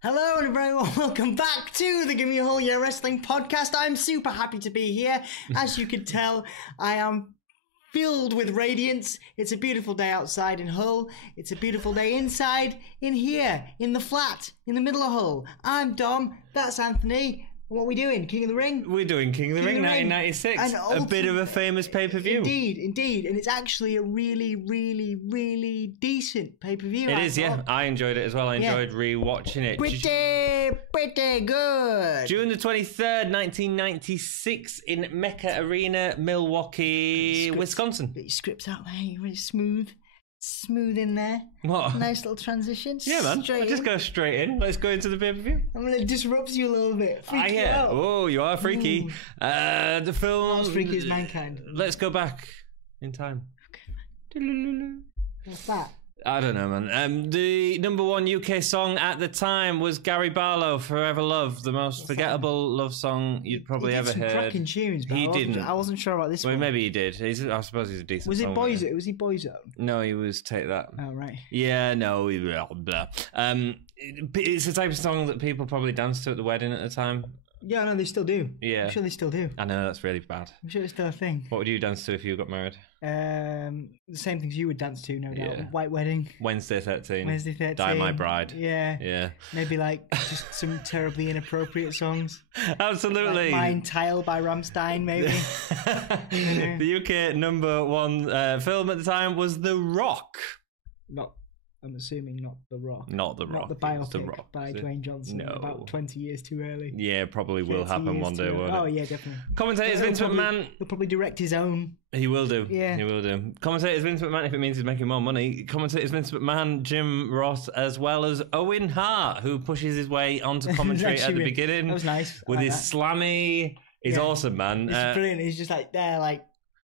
Hello and very welcome back to the Gimme Your Wrestling podcast. I'm super happy to be here. As you can tell, I am filled with radiance. It's a beautiful day outside in Hull. It's a beautiful day inside in here, in the flat, in the middle of Hull. I'm Dom, that's Anthony. What are we doing? King of the Ring? We're doing King of the Ring 1996. A bit of a famous pay-per-view. Indeed. And it's actually a really, really, really decent pay-per-view. It is, yeah. I enjoyed it as well. I enjoyed re-watching it. Pretty good. June the 23rd, 1996 in Mecca Arena, Milwaukee, Wisconsin. Get your scripts out there. You're really smooth in there. What? Nice little transition. Yeah, man. I'll just go straight in. Let's go into the pay-per-view. I'm going to disrupt you a little bit. Freak you out. Oh, you are freaky. The film... Not as freaky as Mankind. Let's go back in time. Okay. What's that? I don't know, man. The number one UK song at the time was Gary Barlow, Forever Love, the most forgettable love song you'd probably ever heard. Cracking tunes, but he didn't. I wasn't sure about this one. Maybe he did. I suppose he's a decent Was it songwriter. Boyzone? Was he Boyzone? No, he was Take That. Oh, right. Yeah, no, blah, blah. It's the type of song that people probably danced to at the wedding at the time. Yeah, no, they still do. Yeah. I'm sure they still do. I know, that's really bad. I'm sure it's still a thing. What would you dance to if you got married? The same things you would dance to, no doubt. Yeah. White Wedding. Wednesday 13. Wednesday 13. Die My Bride. Yeah. Maybe like just some terribly inappropriate songs. Absolutely. Like Mein Teil by Rammstein, maybe. The UK number one film at the time was The Rock. I'm assuming not The Rock. Not The Rock. Not the biopic The Rock, by Dwayne Johnson. No. About 20 years too early. Yeah, probably will happen one day, won't it? Oh, yeah, definitely. Commentators Vince McMahon. He'll probably direct his own. He will do. Yeah. He will do. Commentators Vince McMahon, if it means he's making more money. Commentators Vince McMahon, Jim Ross, as well as Owen Hart, who pushes his way onto commentary at the beginning. That was nice. With his slammy. He's awesome, man. He's brilliant. He's just like there, like.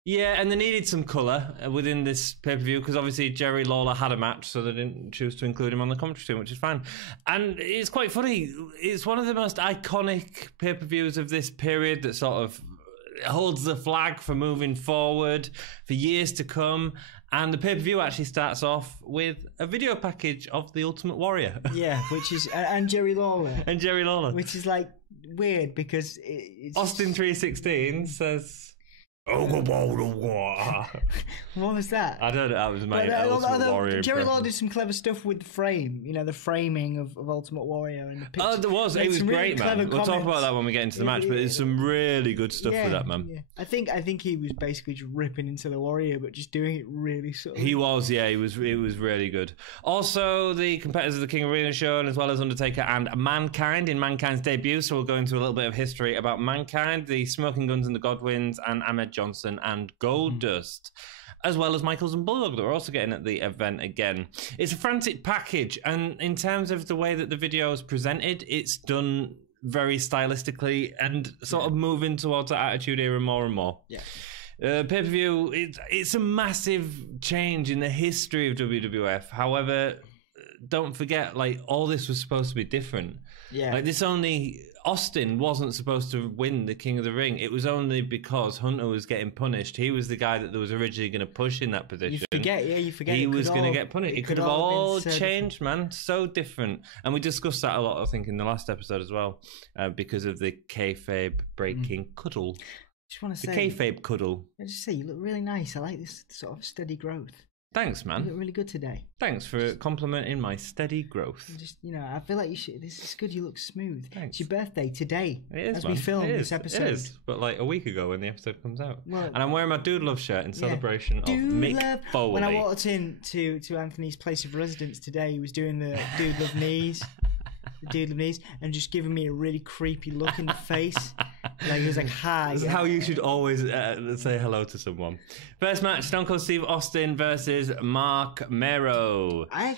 Yeah, and they needed some colour within this pay-per-view because obviously Jerry Lawler had a match, so they didn't choose to include him on the commentary team, which is fine. And it's quite funny. It's one of the most iconic pay-per-views of this period that sort of holds the flag for moving forward for years to come. And the pay-per-view actually starts off with a video package of The Ultimate Warrior. Yeah, which is... And Jerry Lawler. And Jerry Lawler. Which is, like, weird because it's... Austin 316 says... What was that? I don't know. That was my Ultimate Warrior. Jerry Lawler did some clever stuff with the frame. You know, the framing of Ultimate Warrior and the picture. Oh, there was. It was great, man. We'll talk about that when we get into the match. But there's some really good stuff with that, man. Yeah. I think he was basically just ripping into the Warrior, but just doing it really sort of. He was, yeah. It was really good. Also, the competitors of the King Arena show, and as well as Undertaker and Mankind in Mankind's debut. So we'll go into a little bit of history about Mankind, the Smoking Guns and the Godwins, and Ahmed Johnson and Goldust, as well as Michaels and Bulldog that we're also getting at the event again. It's a frantic package, and in terms of the way that the video is presented, it's done very stylistically and sort of moving towards the Attitude Era more and more. Yeah. Pay-per-view, it's a massive change in the history of WWF. However, don't forget, like, all this was supposed to be different. Yeah. Like, Austin wasn't supposed to win the King of the Ring. It was only because Hunter was getting punished. He was the guy that was originally going to push in that position. You forget. He was going to get punished. It could have all changed, man. So different. And we discussed that a lot, I think, in the last episode as well, because of the kayfabe breaking cuddle. Just want to say, the kayfabe cuddle. I just say you look really nice. I like this sort of steady growth. Thanks, man. You look really good today. Thanks for complimenting my steady growth. Just, I feel like you should. This is good. You look smooth. Thanks. It's your birthday today. It is, as we film this episode. It is, but like a week ago when the episode comes out. Well, and I'm wearing my Dude Love shirt in celebration of Mick Foley. When I walked in to Anthony's place of residence today, he was doing the Dude Love knees. And just giving me a really creepy look in the face. Like he was like, hi. This is how you should always say hello to someone. First match, Stone Cold Steve Austin versus Mark Mero. I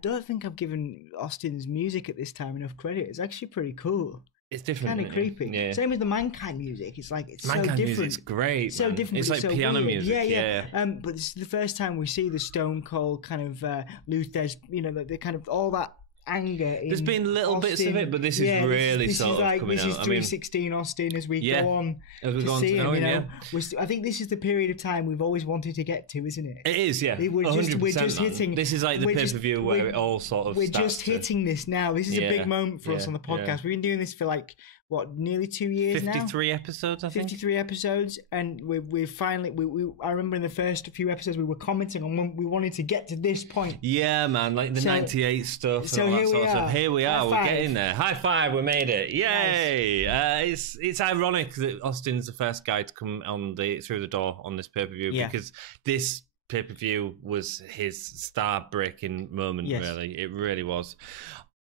don't think I've given Austin's music at this time enough credit. It's actually pretty cool. It's different. Kind of creepy. Yeah. Same with the Mankind music. It's like it's Mankind so different. Music's great. So man. different. It's like so piano weird. music. Yeah. But this is the first time we see the Stone Cold kind of Luther's. The kind of all that anger. There's been little bits of it, but this is really sort of coming out. This is 316 Austin as we go on. As we go on see to him, I think this is the period of time we've always wanted to get to, isn't it? It is, yeah. We're just hitting. This is like the pay-per-view where it all sort of. We're just hitting this now. This is a big moment for us on the podcast. Yeah. We've been doing this for like nearly 2 years now. 53 episodes, I think. 53 episodes, and we're finally. I remember in the first few episodes we were commenting on when we wanted to get to this point. Yeah, man, like the 98 stuff and all that sort of stuff. Here we are. We're getting there. High five, we made it! Yay! Nice. It's ironic that Austin's the first guy to come through the door on this pay-per-view because this pay-per-view was his star-breaking moment. Really, it really was.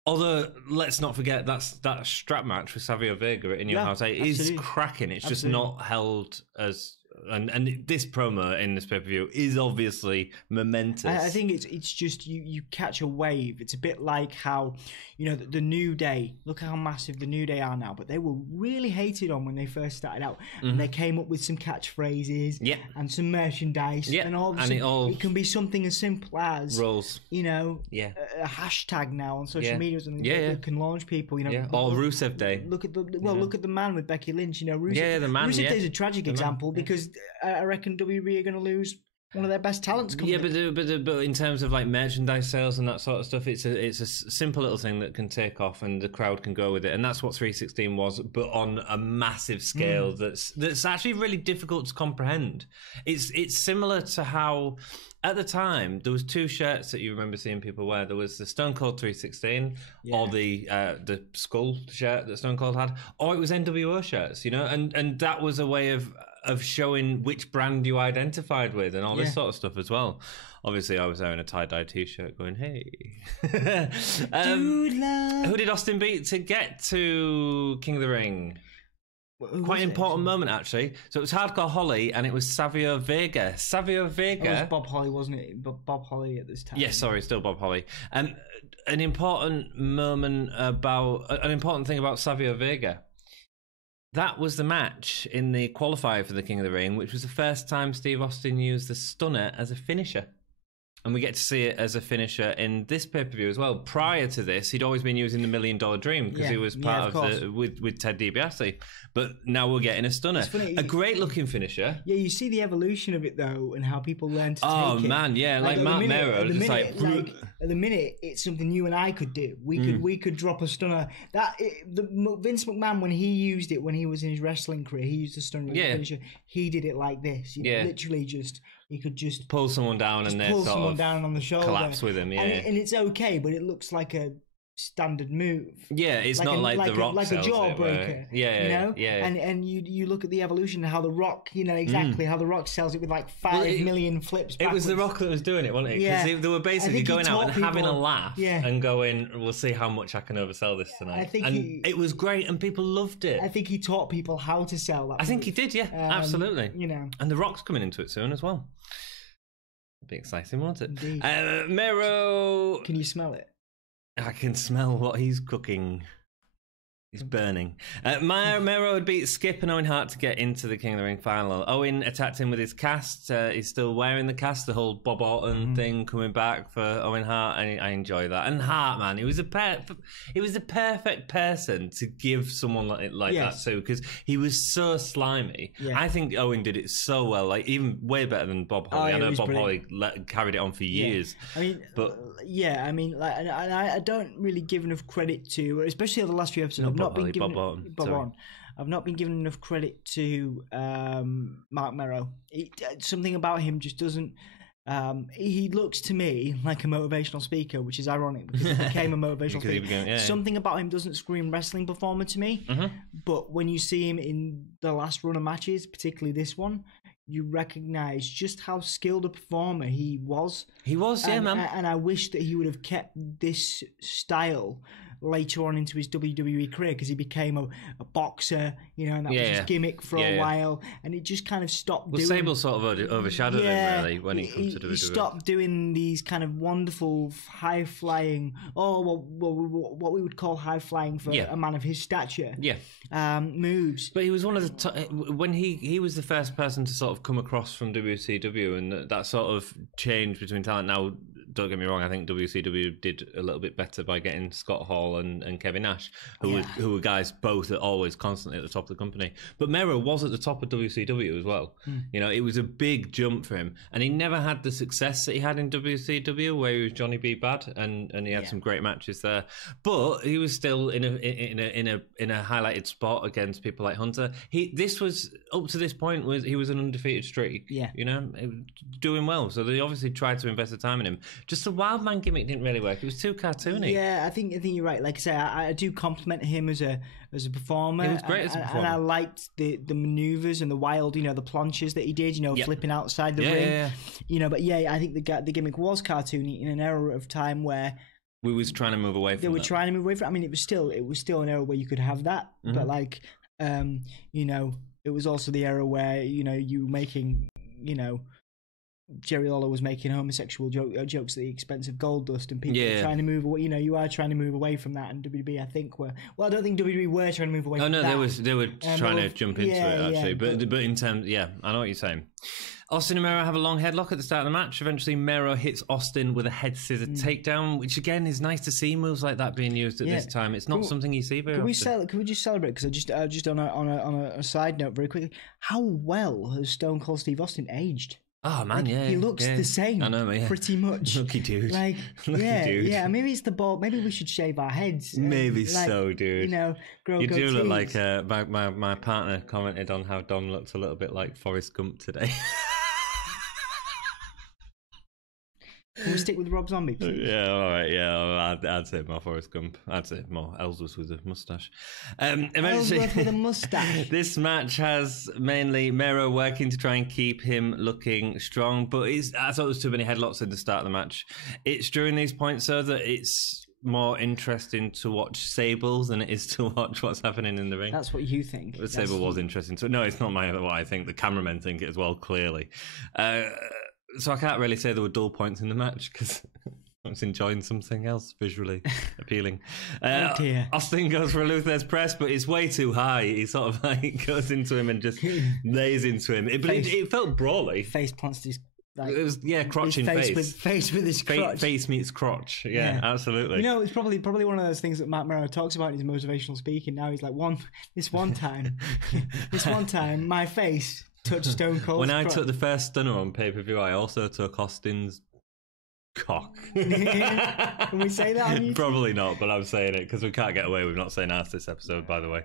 Although, let's not forget that strap match with Savio Vega in your house 8 is cracking. It's just not held as... And this promo in this pay-per-view is obviously momentous. I think it's just you catch a wave. It's a bit like how, the New Day, look how massive the New Day are now, but they were really hated on when they first started out. And they came up with some catchphrases and some merchandise. And all of a sudden, it can be something as simple as rolls. A hashtag now on social media or something that can launch people. Or Rusev Day. Look at the man with Becky Lynch. Rusev, the man. Rusev Day is a tragic example because I reckon WWE are going to lose one of their best talents. But in terms of like merchandise sales and that sort of stuff, it's a simple little thing that can take off and the crowd can go with it, and that's what 316 was, but on a massive scale. That's actually really difficult to comprehend. It's similar to how at the time there was 2 shirts that you remember seeing people wear. There was the Stone Cold 316 or the skull shirt that Stone Cold had, or it was NWO shirts, and that was a way of showing which brand you identified with and all this sort of stuff as well. Obviously, I was wearing a tie-dye T-shirt going, hey. Dude love. Who did Austin beat to get to King of the Ring? Quite an important moment, actually. So it was Hardcore Holly and it was Savio Vega. Savio Vega... It was Bob Holly, wasn't it? Bob Holly at this time. Yes, sorry, still Bob Holly. An important moment an important thing about Savio Vega. That was the match in the qualifier for the King of the Ring, which was the first time Steve Austin used the stunner as a finisher. And we get to see it as a finisher in this pay-per-view as well. Prior to this, he'd always been using the $1 Million Dream because he was part of with Ted DiBiase. But now we're getting a stunner. A great-looking finisher. Yeah, you see the evolution of it, though, and how people learn to take it. Oh, man, yeah. Like Mark Mero. At the minute, it's something you and I could do. We could drop a stunner. Vince McMahon, when he used it, when he was in his wrestling career, he used the stunner as a finisher. He did it like this. Literally just... He could just pull someone down and then sort of down on the shoulder, collapse with him. Yeah, and it's okay, but it looks like a standard move. Yeah, it's not like The Rock like a jawbreaker. And you look at the evolution of how The Rock, exactly how The Rock sells it with like 5 million flips. It was The Rock that was doing it, wasn't it? Because they were basically going out and having a laugh and going, "We'll see how much I can oversell this tonight." It was great, and people loved it. I think he taught people how to sell that. I think he did, absolutely. And The Rock's coming into it soon as well. Be exciting, won't it? Mero, can you smell it? I can smell what he's cooking. He's burning. Mero would beat Skip and Owen Hart to get into the King of the Ring final. Owen attacked him with his cast. He's still wearing the cast, the whole Bob Orton thing coming back for Owen Hart. I enjoy that. And Hart, man, he was the perfect person to give someone like that too, because he was so slimy. Yeah. I think Owen did it so well, like even way better than Bob Holly. I know Bob Holly carried it on for years. I don't really give enough credit to, especially the last few episodes. I've not been given enough credit to Mark Mero. Something about him just doesn't. He looks to me like a motivational speaker, which is ironic because he became a motivational speaker. Something about him doesn't scream wrestling performer to me. But when you see him in the last run of matches, particularly this one, you recognise just how skilled a performer he was. Man. And I wish that he would have kept this style later on into his WWE career, because he became a boxer, and that was his gimmick for a while, and it just kind of stopped doing... Sable sort of overshadowed him, really, when he comes to WWE. He stopped doing these kind of wonderful, high-flying, what we would call high-flying for a man of his stature moves. But he was one of the... when he was the first person to sort of come across from WCW, and that sort of change between talent. Now, don't get me wrong, I think WCW did a little bit better by getting Scott Hall and Kevin Nash, who were guys both always constantly at the top of the company. But Mero was at the top of WCW as well. You know, it was a big jump for him, and he never had the success that he had in WCW, where he was Johnny B. Bad, and he had some great matches there. But he was still in a highlighted spot against people like Hunter. This was up to this point he was an undefeated streak. Yeah, you know, doing well. So they obviously tried to invest the time in him. Just the wild man gimmick didn't really work. It was too cartoony. Yeah, I think you're right. Like I say, I do compliment him as a performer. He was great as a performer, and I liked the maneuvers and the wild, you know, the planches that he did. You know, flipping outside the ring. Yeah. You know, but I think the gimmick was cartoony in an era of time where we was trying to move away from. They were trying to move away from. I mean, it was still an era where you could have that, but like, you know, it was also the era where, you know, you making, you know, Jerry Lawler was making homosexual jokes at the expense of Goldust, and people were trying to move away. You know, you are trying to move away from that, and WWE, I think, were. Well, I don't think WWE were trying to move away. Oh from no, that. they were trying to jump into it actually, but in terms, I know what you're saying. Austin and Mero have a long headlock at the start of the match. Eventually, Mero hits Austin with a head scissor takedown, which again is nice to see moves like that being used at this time. It's not something you see very often. Can we just celebrate? Because just on a side note, very quickly, how well has Stone Cold Steve Austin aged? Oh man, like, he looks the same. I know, pretty much. Lucky dude. Like, dude. Yeah. Maybe it's the bald. Maybe we should shave our heads. Maybe so, dude. You know, grow you do look teeth. like my partner commented on how Dom looks a little bit like Forrest Gump today. Can we stick with Rob Zombie, please? Yeah, all right. Yeah, I'd say more Forrest Gump. I'd say more Ellsworth with a moustache. Ellsworth with a moustache. This match has mainly Mero working to try and keep him looking strong, but I thought there was too many headlocks at the start of the match. It's during these points, though, that it's more interesting to watch Sable than it is to watch what's happening in the ring. That's what you think. But Sable was interesting. So no, it's not what I think. The cameramen think it as well, clearly. So I can't really say there were dull points in the match because I was enjoying something else visually appealing. Austin goes for a Luther's press, but it's way too high. He sort of like goes into him and just lays into him. It felt brawly. Face plants his. Like, it was crotch in face. Face with his crotch. Face meets crotch. Yeah, absolutely. You know, it's probably one of those things that Matt Mero talks about in his motivational speaking. Now he's like, this one time, my face touched Stone Cold. When I took the first stunner on pay-per-view, I also took Austin's cock. Can we say that on YouTube? Probably not, but I'm saying it because we can't get away with not saying ass this episode, by the way.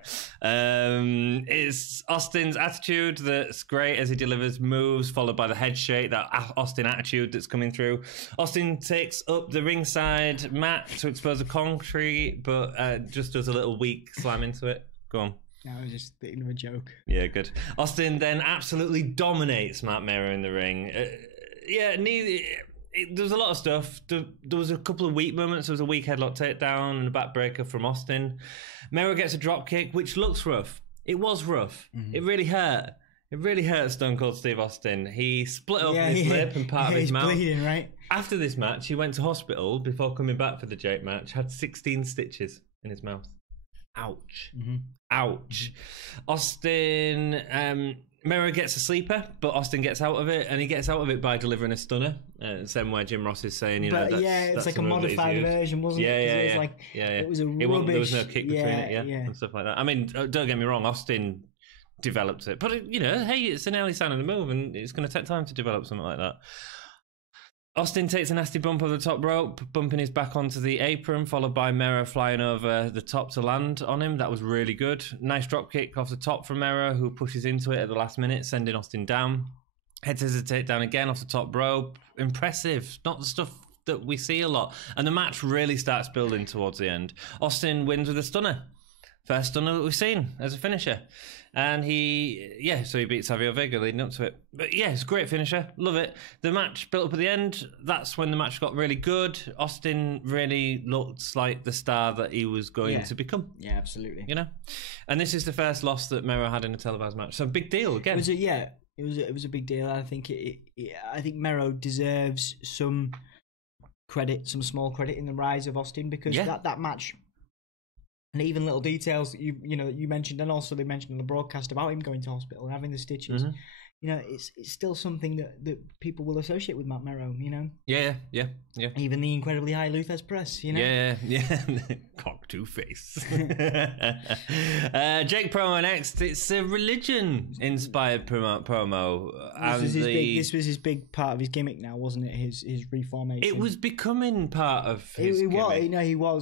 It's Austin's attitude that's great as he delivers moves, followed by the head shake, that Austin attitude that's coming through. Austin takes up the ringside mat to expose the concrete, but just does a little weak slam into it. Go on. No, I was just thinking of a joke. Yeah, good. Austin then absolutely dominates Matt Mero in the ring. There was a lot of stuff. There was a couple of weak moments. There was a weak headlock takedown and a backbreaker from Austin. Mero gets a drop kick, which looks rough. It was rough. Mm-hmm. It really hurt. It really hurt Stone Cold Steve Austin. He split open his lip and part of his mouth. Bleeding, right? After this match, he went to hospital before coming back for the Jake match. Had 16 stitches in his mouth. Ouch. Mm-hmm. Ouch. Austin... Mero gets a sleeper, but Austin gets out of it, and he gets out of it by delivering a stunner. Same way Jim Ross is saying, it's like a modified version, wasn't it? It was a rubbish. There was no kick between it, and stuff like that. I mean, don't get me wrong, Austin developed it, but hey, it's an early sign of the move, and it's going to take time to develop something like that. Austin takes a nasty bump over the top rope, bumping his back onto the apron, followed by Mero flying over the top to land on him. That was really good. Nice drop kick off the top from Mero, who pushes into it at the last minute, sending Austin down. Head scissors takedown again off the top rope. Impressive. Not the stuff that we see a lot. And the match really starts building towards the end. Austin wins with a stunner. First stunner that we've seen as a finisher. And so he beats Savio Vega leading up to it. But yeah, it's a great finisher. Love it. The match built up at the end. That's when the match got really good. Austin really looked like the star that he was going to become. Yeah, absolutely. And this is the first loss that Mero had in a televised match. So big deal again. It was a big deal. I think I think Mero deserves some credit, some small credit in the rise of Austin, because that match. And even little details that you mentioned, and also they mentioned on the broadcast about him going to hospital and having the stitches. Mm-hmm. it's still something that people will associate with Matt Merrow, Yeah. Even the incredibly high Luther's press, Yeah. Cock two face. Jake promo next. It's a religion-inspired promo. This was his big part of his gimmick now, wasn't it? His reformation. It was becoming part of his gimmick.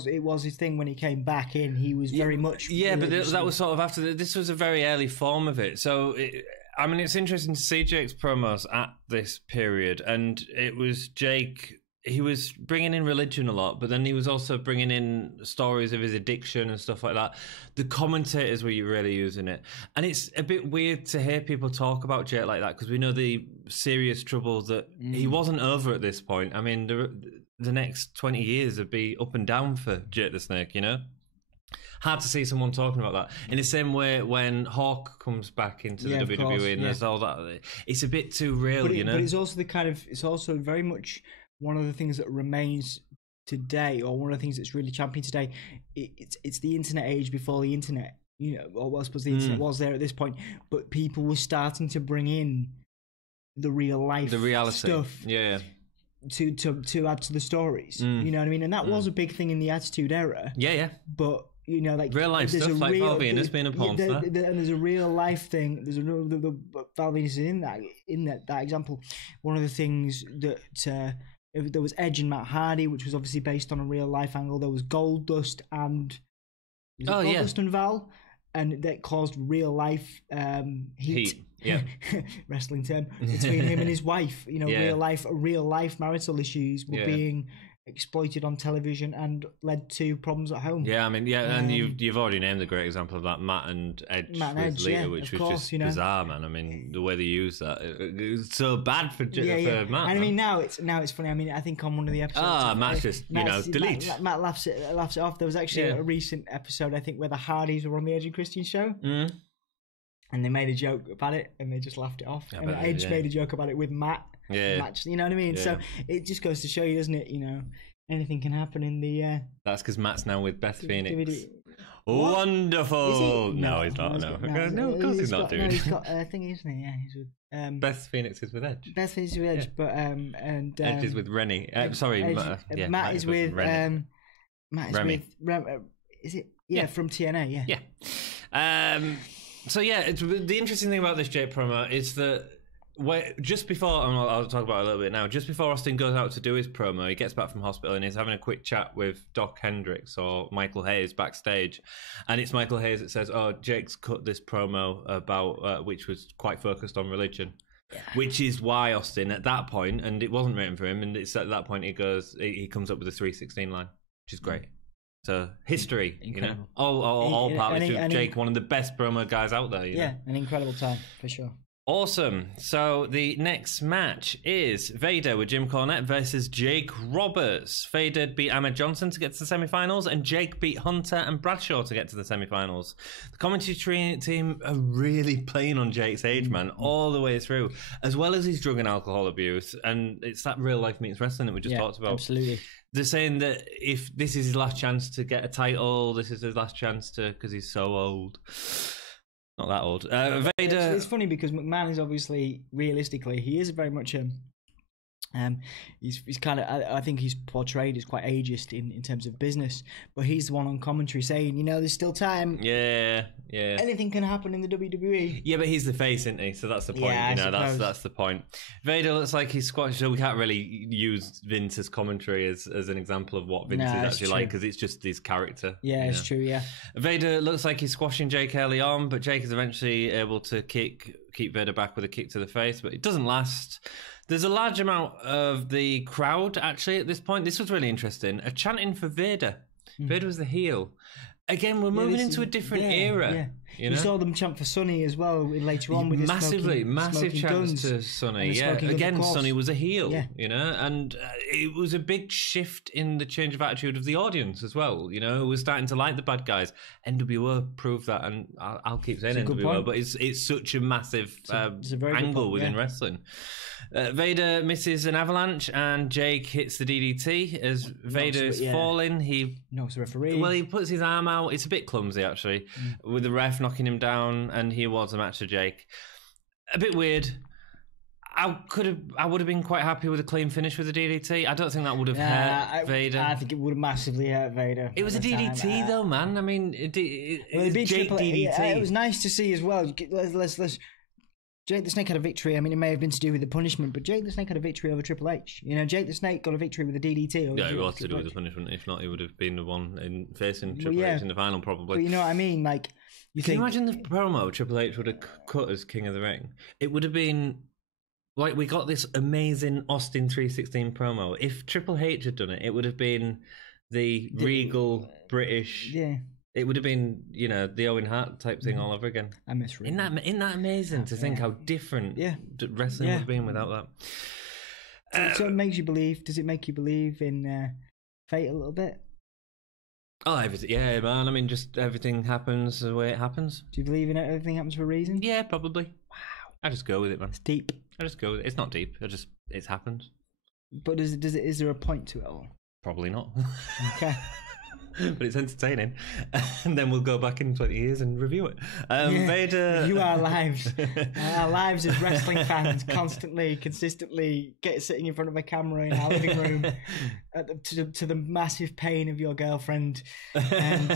It was his thing when he came back in. He was very much... Yeah, but that was sort of after... This was a very early form of it. So... it's interesting to see Jake's promos at this period, and it was Jake. He was bringing in religion a lot, but then he was also bringing in stories of his addiction and stuff like that. The commentators were really using it, and it's a bit weird to hear people talk about Jake like that because we know the serious trouble that he wasn't over at this point. I mean, the next 20 years would be up and down for Jake the Snake, Hard to see someone talking about that. In the same way, when Hawk comes back into the WWE and there's all that, it's a bit too real, But it's also it's also very much one of the things that remains today, or one of the things that's really championed today. It's the internet age before the internet, or I suppose the internet was there at this point, but people were starting to bring in the real life, the reality stuff, to add to the stories. You know what I mean? And that was a big thing in the Attitude Era. Yeah. But real life stuff, like Val Venis being a porn star. And there's a real life thing. There's the Val Venis is in that example. One of the things that there was Edge and Matt Hardy, which was obviously based on a real life angle. There was Goldust and Goldust and Val, and that caused real life heat. Yeah, wrestling term, between him and his wife. Real life marital issues were being exploited on television and led to problems at home. And you've already named a great example of that, Matt and Edge with Lita, which was just bizarre, man. I mean, the way they use that, it was so bad for Matt. And I mean, now it's funny. I mean, I think on one of the episodes, Matt's just delete. Matt laughs it off. There was actually a recent episode, I think, where the Hardys were on the Edge and Christian show. And they made a joke about it, and they just laughed it off. And Edge made a joke about it with Matt. You know what I mean? So it just goes to show you, doesn't it? Anything can happen in the... That's because Matt's now with Beth Phoenix. DVD. Wonderful! He? No, he's not. No, of course he's not doing it. He's got a thing, isn't he? Yeah, he's with... Beth Phoenix is with Edge. Beth Phoenix is with Edge, but... Edge is with Rennie. Sorry, Edge, Matt is with... Matt is Remy. with... is it? Yeah, from TNA, yeah. So the interesting thing about this Jake promo is that just before, and I'll talk about it a little bit now, just before Austin goes out to do his promo, he gets back from hospital and he's having a quick chat with Doc Hendricks or Michael Hayes backstage, and it's Michael Hayes that says, Jake's cut this promo about which was quite focused on religion. Which is why Austin at that point, and it wasn't written for him, and it's at that point he comes up with a 316 line, which is great. So history, incredible. All partly through Jake, one of the best promo guys out there. An incredible time for sure. Awesome. So the next match is Vader with Jim Cornette versus Jake Roberts. Vader beat Ahmed Johnson to get to the semi-finals, and Jake beat Hunter and Bradshaw to get to the semi-finals. The commentary team are really playing on Jake's age, man, all the way through, as well as his drug and alcohol abuse. And it's that real life meets wrestling that we just talked about. Absolutely. They're saying that if this is his last chance to get a title, this is his last chance because he's so old. Not that old. Vader. It's funny because McMahon is obviously, realistically, he is very much he's kind of, I think he's portrayed as quite ageist in terms of business, but he's the one on commentary saying, there's still time. Yeah. Anything can happen in the WWE. Yeah, but he's the face, isn't he? So that's the point. That's the point. Vader looks like he's squashed, so we can't really use Vince's commentary as an example of what Vince is actually like, because it's just his character. Yeah, it's true, yeah. Vader looks like he's squashing Jake early on, but Jake is eventually able to keep Vader back with a kick to the face, but it doesn't last. There's a large amount of the crowd, actually, at this point. This was really interesting. A chanting for Vader. Vader was the heel. Again, we're moving into a different era. Yeah. You saw them chant for Sonny as well later on with his massive chants to Sonny. Yeah, again, Sonny was a heel, and it was a big shift in the change of attitude of the audience as well. It was starting to like the bad guys. NWO proved that, and I'll keep saying NWO, but it's such a massive angle within wrestling. Vader misses an avalanche and Jake hits the DDT as Vader is falling. He knocks the referee. Well, he puts his arm out. It's a bit clumsy, actually, with the ref knocking him down, and he awards the match to Jake. A bit weird. I would have been quite happy with a clean finish with a DDT. I don't think that would have hurt Vader. I think it would have massively hurt Vader. It was a DDT though, man. I mean, Jake DDT. Yeah, it was nice to see as well. Let's. Jake the Snake had a victory. I mean, it may have been to do with the punishment, but Jake the Snake had a victory over Triple H. You know, Jake the Snake got a victory with a DDT. Yeah, it was to do with the punishment. If not, he would have been the one facing Triple H in the final, probably. But you know what I mean? Like, Can you imagine the promo Triple H would have cut as King of the Ring? It would have been like we got this amazing Austin 316 promo. If Triple H had done it, it would have been the regal British. Yeah. It would have been, you know, the Owen Hart type thing all over again. I miss Regal. Isn't that amazing to think how different wrestling would have been without that? So it makes you believe. Does it make you believe in fate a little bit? Oh, everything. Yeah, man. I mean, just everything happens the way it happens. Do you believe in it? Everything happens for a reason? Yeah, probably. Wow. I just go with it, man. It's deep. I just go with it. It's not deep. It's happened. But is there a point to it all? Probably not. Okay. But it's entertaining. And then we'll go back in 20 years and review it. Vader... Review our lives. Our lives as wrestling fans, constantly, consistently sitting in front of a camera in our living room to the massive pain of your girlfriend and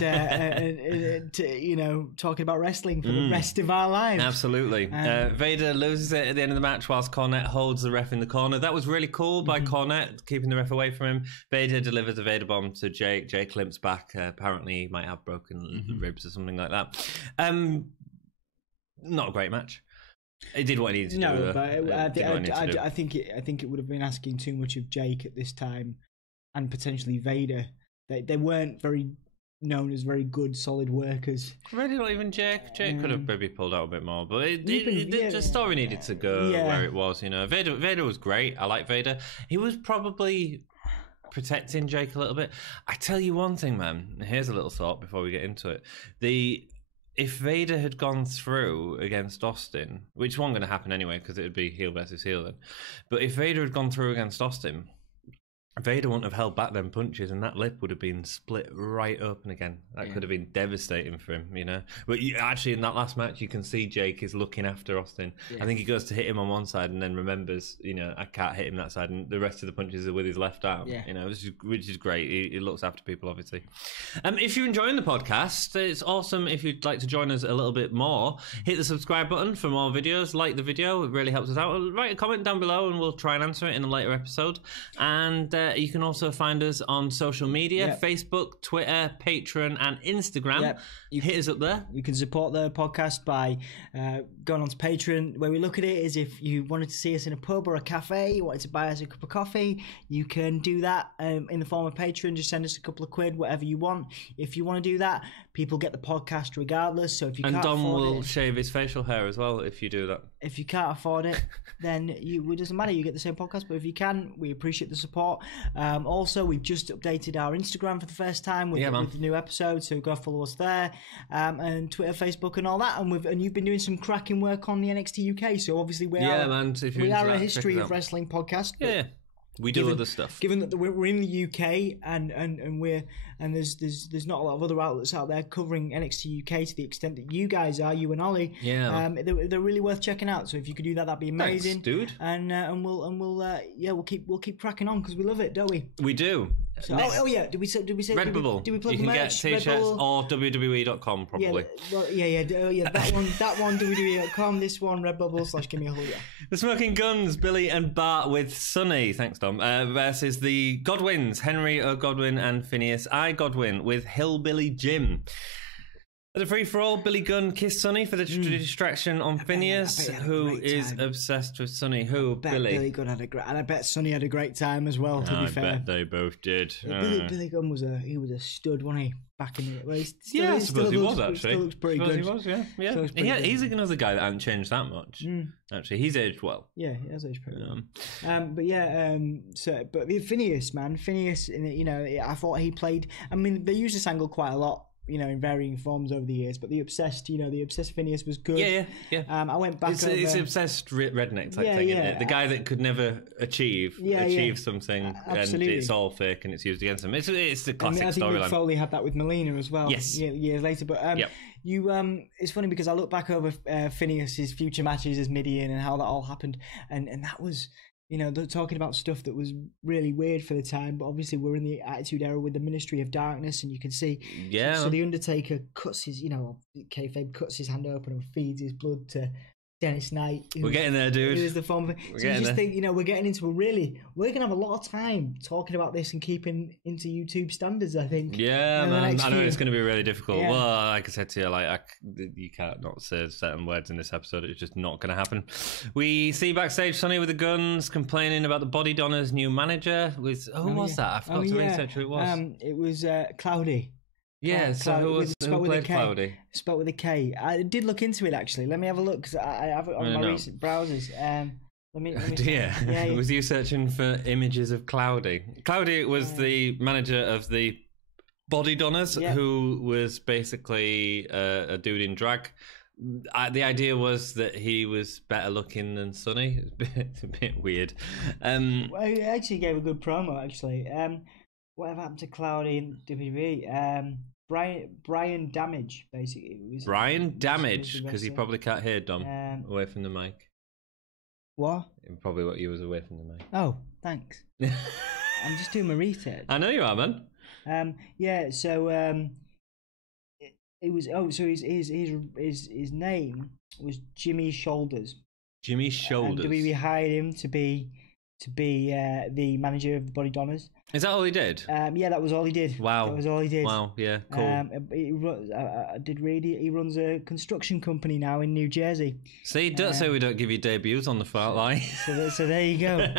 you know, talking about wrestling for the rest of our lives. Absolutely. Vader loses it at the end of the match whilst Cornette holds the ref in the corner. That was really cool by Cornette, keeping the ref away from him. Vader delivers a Vader bomb to Jake. Jake limps back. Apparently he might have broken ribs or something like that. Not a great match. It did what it needed to do. No, but I think it would have been asking too much of Jake at this time, and potentially Vader. They weren't very known as very good, solid workers. Really, not even Jake. Jake could have maybe pulled out a bit more, but the story needed to go where it was. You know, Vader was great. I like Vader. He was probably protecting Jake a little bit. I tell you one thing, man. Here's a little thought before we get into it. If Vader had gone through against Austin, which wasn't going to happen anyway because it would be heel versus heel then, but if Vader had gone through against Austin, Vader wouldn't have held back them punches and that lip would have been split right open again. That could have been devastating for him, you know. But actually in that last match you can see Jake is looking after Austin. I think he goes to hit him on one side and then remembers, you know, I can't hit him that side, and the rest of the punches are with his left arm, you know, which is great. He looks after people, obviously. If you're enjoying the podcast, it's awesome. If you'd like to join us a little bit more, hit the subscribe button for more videos, like the video, it really helps us out. Write a comment down below and we'll try and answer it in a later episode. And you can also find us on social media, Facebook, Twitter, Patreon, and Instagram. Hit us up there. You can support the podcast by going on to Patreon. The way we look at it is if you wanted to see us in a pub or a cafe, you wanted to buy us a cup of coffee, you can do that in the form of Patreon. Just send us a couple of quid, whatever you want. If you want to do that, people get the podcast regardless. So if you can't Dom afford will shave his facial hair as well if you do that. If you can't afford it, then it doesn't matter. You get the same podcast. But if you can, we appreciate the support. Also, we've just updated our Instagram for the first time with the new episode, so go follow us there, and Twitter, Facebook, and all that. And you've been doing some cracking work on the NXT UK. So obviously we are a history of wrestling podcast. We do other stuff. Given that we're in the UK and there's not a lot of other outlets out there covering NXT UK to the extent that you guys are, you and Ollie. They're really worth checking out. So if you could do that, that'd be amazing. Thanks, dude. And we'll keep cracking on because we love it, don't we? We do. So, did we say Redbubble? Did we plug you can get t-shirts or WWE.com probably. That one WWE.com. This one Redbubble / Gimme. The Smoking Guns, Billy and Bart with Sonny. Thanks, Dom. Versus the Godwins, Henry O. Godwin and Phineas I. Godwin with Hillbilly Jim. As a free-for-all, Billy Gunn kissed Sonny for the distraction on Phineas, who is obsessed with Sonny. Billy Gunn had a great, and I bet Sonny had a great time as well. To be fair, I bet they both did. Billy Gunn was a stud, wasn't he? Back in the I suppose he was actually. Still looks pretty good. He was, yeah. He's another guy that hasn't changed that much. Actually, he's aged well. Yeah, he has aged pretty well. But Phineas, you know, I thought he played. I mean, they used this angle quite a lot, you know, in varying forms over the years, but the obsessed Phineas was good. Yeah. I went back. It's obsessed redneck type thing, isn't it? The guy that could never achieve something, and it's all fake and it's used against him. It's the classic storyline. I think Mick Foley had that with Melina as well. Yes, years later. But It's funny because I look back over Phineas's future matches as Midian and how that all happened, and that was, they're talking about stuff that was really weird for the time, but obviously we're in the Attitude Era with the Ministry of Darkness, and you can see, so the Undertaker cuts his, kayfabe cuts his hand open and feeds his blood to Dennis Knight. We're getting there, dude. It was the form of, so you just think, we're getting into we're going to have a lot of time talking about this and keeping into YouTube standards, I think. Yeah, man. I know it's going to be really difficult. Yeah. Well, like I said to you, you can't not say certain words in this episode. It's just not going to happen. We see backstage Sonny with the Guns complaining about the Body Donnor's new manager. Who was that? I forgot to research who it was. It was Cloudy. Yeah, so who played Cloudy? Spelled with a K. I did look into it, actually. Let me have a look, because I have it on my recent browsers. Let me yeah. Was you searching for images of Cloudy? Cloudy was the manager of the Body Donners, who was basically a dude in drag. The idea was that he was better looking than Sonny. It's a bit weird. Well, he actually gave a good promo, actually. Whatever happened to Cloudy in WWE? Brian Damage, basically. Brian Damage, because he probably can't hear Dom away from the mic. What? Probably what you was away from the mic. Oh, thanks. I'm just doing my research. I know you are, man. Yeah. So it was. Oh, so his name was Jimmy Shoulders. Jimmy Shoulders. And WWE hired him to be the manager of the Body Donners. Is that all he did? Yeah, that was all he did. Wow. That was all he did. Wow, yeah, cool. I did read he runs a construction company now in New Jersey. See, don't say we don't give you debuts on the fly. So there you go.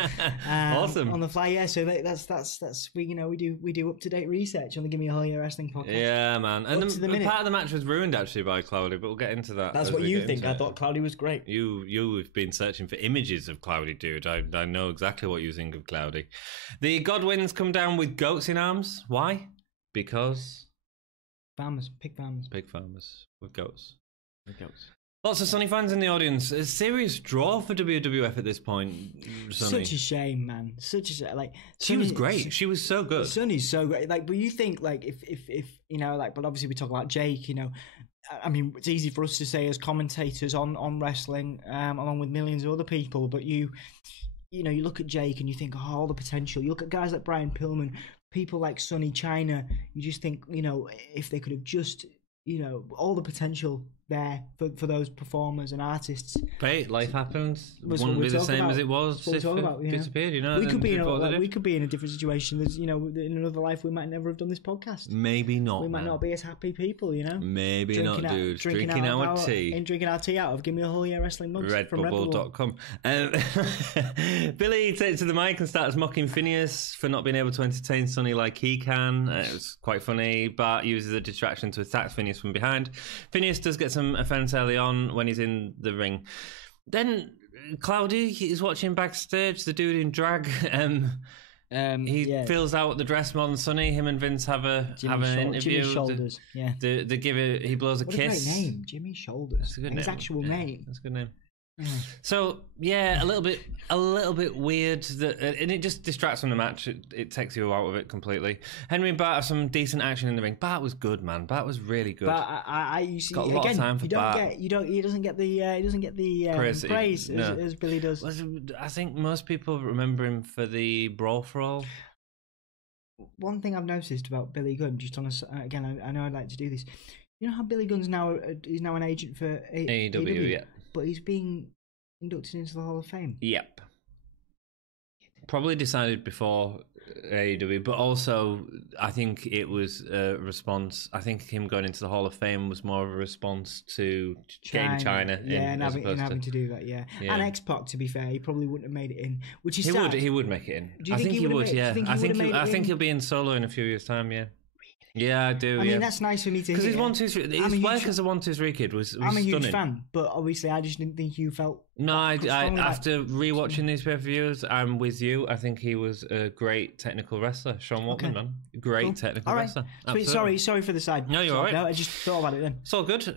Awesome. On the fly, yeah. So that's we do up to date research on the Gimme All Year Wrestling podcast. Yeah, man. And the part of the match was ruined actually by Cloudy, but we'll get into that. That's what you think. I thought Cloudy was great. You've been searching for images of Cloudy, dude. I know exactly what you think of Cloudy. The Godwins come down with goats in arms. Why? Because pig farmers with goats. Lots of Sonny fans in the audience. A serious draw for WWF at this point. Sonny. Such a shame, man. Such a shame. Like she was great. She was so good. Sonny's so great. Like, but you think like if but obviously we talk about Jake. I mean, it's easy for us to say as commentators on wrestling, along with millions of other people. But you look at Jake and you think, all the potential. You look at guys like Brian Pillman, people like Sonny China. You just think, if they could have just, all the potential there for those performers and artists. Great, life happens. Wouldn't be the same as it was if it disappeared. We could be in a different situation. There's, in another life we might never have done this podcast. Maybe not. We might not be as happy people. Maybe not, dude. Drinking our tea. And drinking our tea out of Gimme a Whole Year Wrestling mugs from Redbubble.com. Billy takes to the mic and starts mocking Phineas for not being able to entertain Sonny like he can. It was quite funny. Bart uses a distraction to attack Phineas from behind. Phineas does get some offense early on when he's in the ring. Then Cloudy is watching backstage, the dude in drag. He fills out the dress more than Sonny. Him and Vince have an interview. Jimmy Shoulders. They give it. He blows a kiss. What a great name, Jimmy Shoulders. That's a good name. His actual name. That's a good name. So a little bit weird and it just distracts from the match. It takes you out of it completely. Henry and Bart have some decent action in the ring. Bart was good, man. Bart was really good. But you see, got a lot of time for Bart. He doesn't get the praise as Billy does. I think most people remember him for the Brawl for All. One thing I've noticed about Billy Gunn, just on again, I know I'd like to do this. You know how Billy Gunn's is now an agent for AEW, yeah. But he's being inducted into the Hall of Fame. Yep. Probably decided before AEW, but also I think it was a response. I think him going into the Hall of Fame was more of a response to getting China in, and having to do that. Yeah. And X-Pac, to be fair, he probably wouldn't have made it in, which is sad. He would make it in. Do you think he would? Yeah. I think he'll be in Solo in a few years' time. Yeah. Yeah, I do. I mean, that's nice for me to hear. Because his 1, 2, 3, his work as a 1, 2, 3 kid was I'm a huge stunning. fan, but obviously I just didn't think you felt. No, after rewatching these pay-per-views, I'm with you. I think he was a great technical wrestler. Sean Waltman, man, great technical wrestler. Sorry for the side. No, you're all right. No, I just thought about it then. It's all good.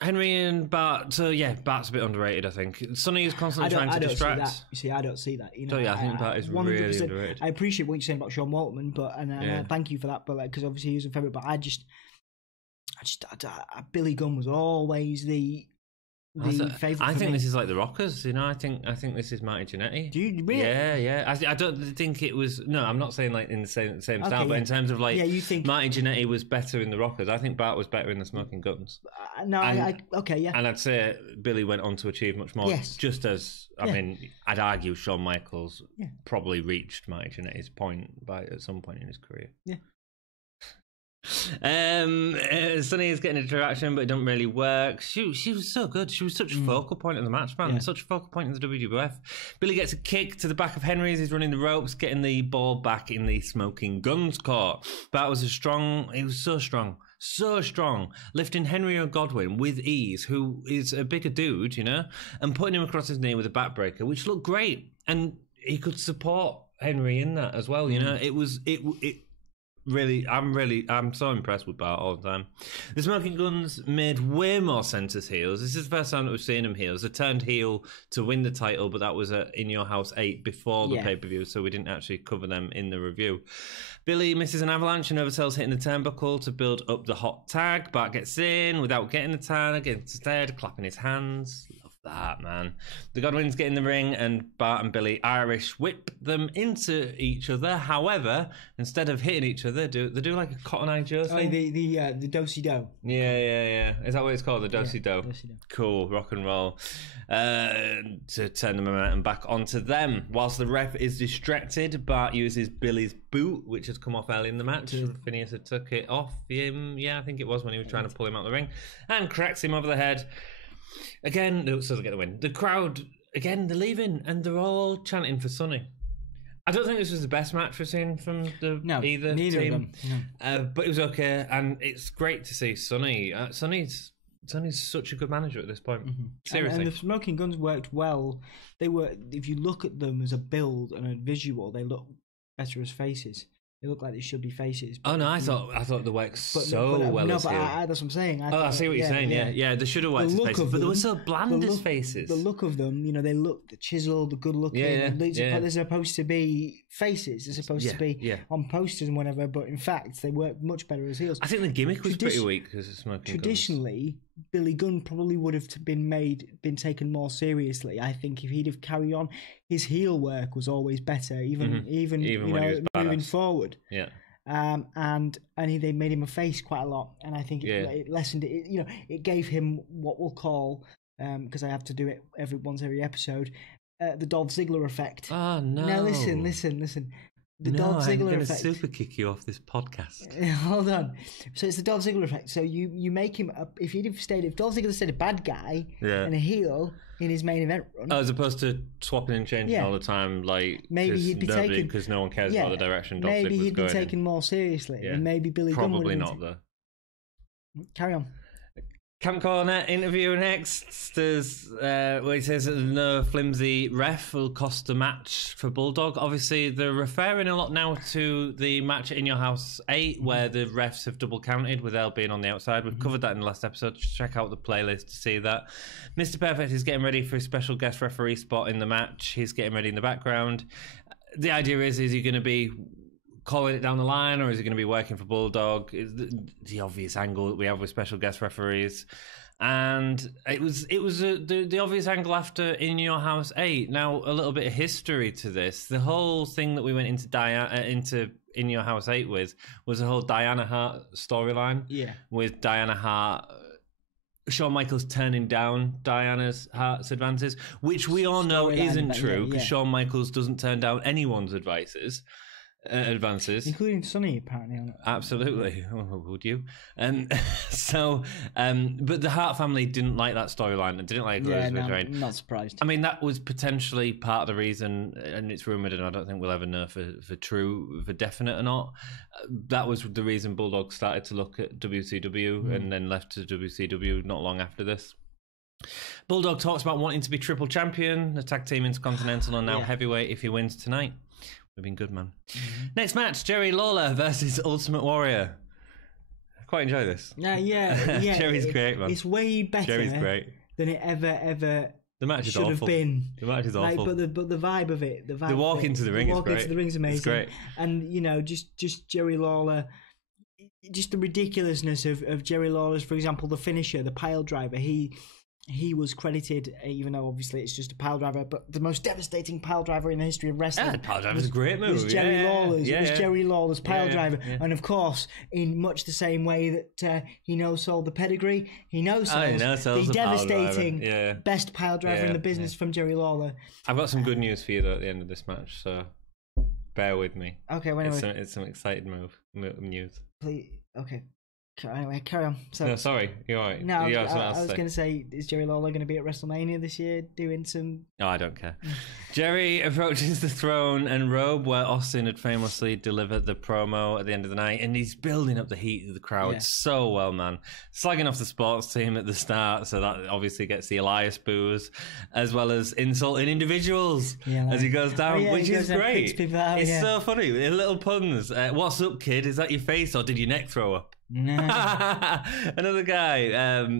Henry and Bart. So Bart's a bit underrated. I think Sonny is constantly trying to distract. You see, I don't see that. I think Bart is really underrated. I appreciate what you're saying about Sean Waltman, but and thank you for that. But because obviously he's a favourite, but I just Billy Gunn was always the favourite. I think this is like the Rockers, I think this is Marty Jannetty. Do you really? Yeah. I don't think it was. No, I'm not saying like in the same style, but in terms of like, you think Marty Jannetty was better in the Rockers. I think Bart was better in the Smoking Guns. Okay, yeah. And I'd say Billy went on to achieve much more. Yes. Just as I mean, I'd argue Shawn Michaels probably reached Marty Jannetty's point at some point in his career. Yeah. Sunny is getting a interaction, but it doesn't really work. She was so good. She was such a focal point in the match, man. Such a focal point in the WWF. Billy gets a kick to the back of Henry as he's running the ropes, getting the ball back in the Smoking Guns court. But he was so strong, lifting Henry or Godwin with ease, who is a bigger dude, and putting him across his knee with a backbreaker, which looked great. And he could support Henry in that as well. It really, I'm so impressed with Bart all the time. The Smoking Guns made way more sense as heels. This is the first time that we've seen them heels. They turned heel to win the title, but that was In Your House 8 before the pay-per-view, so we didn't actually cover them in the review. Billy misses an avalanche and oversells hitting the turnbuckle to build up the hot tag. Bart gets in without getting the tag, instead clapping his hands. That, man. The Godwins get in the ring and Bart and Billy Irish whip them into each other. However, instead of hitting each other, they do like a Cotton Eye Joe thing. The do-si-do. Yeah. Is that what it's called? The do-si-do? Do-si-do. Cool, rock and roll. To turn the momentum back onto them. Whilst the ref is distracted, Bart uses Billy's boot, which has come off early in the match. Phineas had took it off him. Yeah, I think it was when he was trying to pull him out of the ring. And cracks him over the head. Again, so they get the win. The crowd, again, they're leaving and they're all chanting for Sunny. I don't think this was the best match we've seen from either team. Of them. No. But it was okay, and it's great to see Sunny. Sunny's such a good manager at this point. Mm-hmm. Seriously. And the Smoking Guns worked well. They were, if you look at them as a build and a visual, they look better as faces. They look like they should be faces. Oh no, I thought they worked so well. No, but that's what I'm saying. I see what you're saying. Yeah, they should have worked as faces, but they were so bland as faces. The look of them, they look chiseled, good looking. They're supposed to be faces. They're supposed to be on posters and whatever. But in fact, they work much better as heels. I think the gimmick was pretty weak because of Smoking Traditionally, Billy Gunn probably would have been taken more seriously. I think if he'd have carried on, his heel work was always better, even moving forward. Yeah. They made him a face quite a lot, and I think it lessened it. It gave him what we'll call, because I have to do it every episode, the Dolph Ziggler effect. Oh no! Now listen. The Dolph Ziggler effect. I'm going to super kick you off this podcast. Hold on. So it's the Dolph Ziggler effect. So you make him if Dolph Ziggler stayed a bad guy and a heel in his main event run, as opposed to swapping and changing all the time, like maybe he'd be taken because no one cares about the direction Dolph Ziggler's going. Maybe he'd be taken more seriously, and maybe Billy Gunn probably not though. Carry on. Camp Corner interview next. There's where he says that no flimsy ref will cost a match for Bulldog. Obviously, they're referring a lot now to the match at In Your House 8, where the refs have double counted with Elle being on the outside. We've covered that in the last episode. Just check out the playlist to see that. Mr. Perfect is getting ready for his special guest referee spot in the match. He's getting ready in the background. The idea is he going to be calling it down the line, or is he going to be working for Bulldog? Is the obvious angle that we have with special guest referees, and it was the obvious angle after In Your House 8. Now, a little bit of history to this. The whole thing that we went into In Your House 8 with was the whole Diana Hart storyline. Yeah, with Diana Hart. Shawn Michaels turning down Diana's Hart's advances, which we all know isn't true, because Shawn Michaels doesn't turn down anyone's advances, including Sunny, apparently. Absolutely. Would you? But the Hart family didn't like that storyline and didn't like it. Not surprised. I mean, that was potentially part of the reason, and it's rumoured, and I don't think we'll ever know for definite or not. That was the reason Bulldog started to look at WCW and then left to WCW not long after this. Bulldog talks about wanting to be triple champion, the tag team Intercontinental, and now heavyweight if he wins tonight. We've been good, man. Mm-hmm. Next match, Jerry Lawler versus Ultimate Warrior. I quite enjoy this. Yeah. Jerry's great, man. It's way better Jerry's great. Than it ever the match is should awful. have been. The match is awful. But the vibe of it, the walk into the ring is great. Into the ring's amazing. It's great. And just Jerry Lawler, just the ridiculousness of Jerry Lawler's, for example, the finisher, the pile driver. He was credited, even though obviously it's just a pile driver, but the most devastating pile driver in the history of wrestling. Yeah, the pile driver is a great move. It was Jerry Lawler's. It was Jerry Lawler's pile driver. Yeah. And of course, in much the same way that he no-sold the pedigree, he no-sells the devastating best pile driver in the business from Jerry Lawler. I've got some good news for you though at the end of this match, so bear with me. Okay, it's some exciting news. Please, okay. Anyway, carry on. So, no, sorry, you're all right. No, I was going to say, is Jerry Lawler going to be at WrestleMania this year doing some... No, I don't care. Jerry approaches the throne and robe where Austin had famously delivered the promo at the end of the night, and he's building up the heat of the crowd so well, man. Slagging off the sports team at the start, so that obviously gets the Elias boos, as well as insulting individuals as he goes down, which is great. It's so funny. Little puns. What's up, kid? Is that your face, or did your neck throw up? No. Another guy.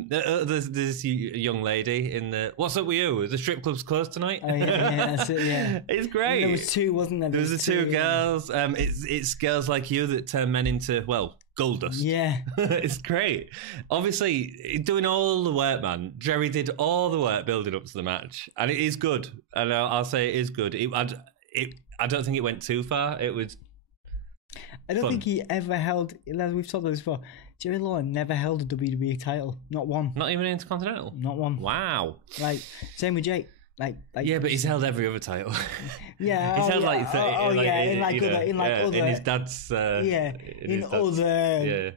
There's this young lady in the. What's up with you? The strip club's closed tonight. Oh yeah, that's it. Yeah, it's great. There was two, wasn't there? There was the two girls. It's girls like you that turn men into gold dust. Yeah, it's great. Obviously, doing all the work, man. Jerry did all the work building up to the match, and it is good. And I'll say it is good. I don't think it went too far. It was. I don't think he ever held. We've talked about this before. Jerry Lawler never held a WWE title. Not one. Not even Intercontinental. Not one. Wow. Like same with Jake. Like yeah, but he's held every other title. Yeah, he's held like 30. In his dad's. In other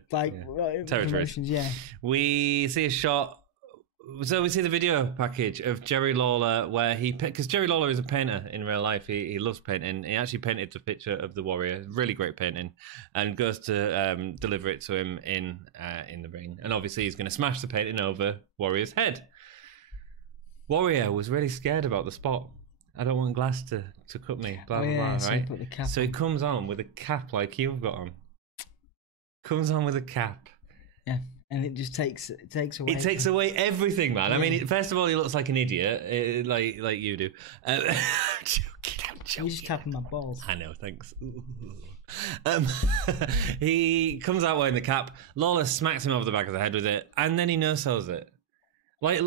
territories. Yeah. We see a shot. So we see the video package of Jerry Lawler where because Jerry Lawler is a painter in real life. He loves painting. He actually painted a picture of the Warrior, really great painting, and goes to deliver it to him in the ring. And obviously he's going to smash the painting over Warrior's head. Warrior was really scared about the spot. I don't want glass to cut me. Blah blah blah. So right. So he on. comes on with a cap like you've got on. Comes on with a cap. Yeah. And it just takes away. It takes away everything, man. Yeah. I mean, first of all, he looks like an idiot, like you do. I'm joking. You're just tapping my balls. I know, thanks. He comes out wearing the cap. Lawler smacks him over the back of the head with it, and then he no-sells it. Like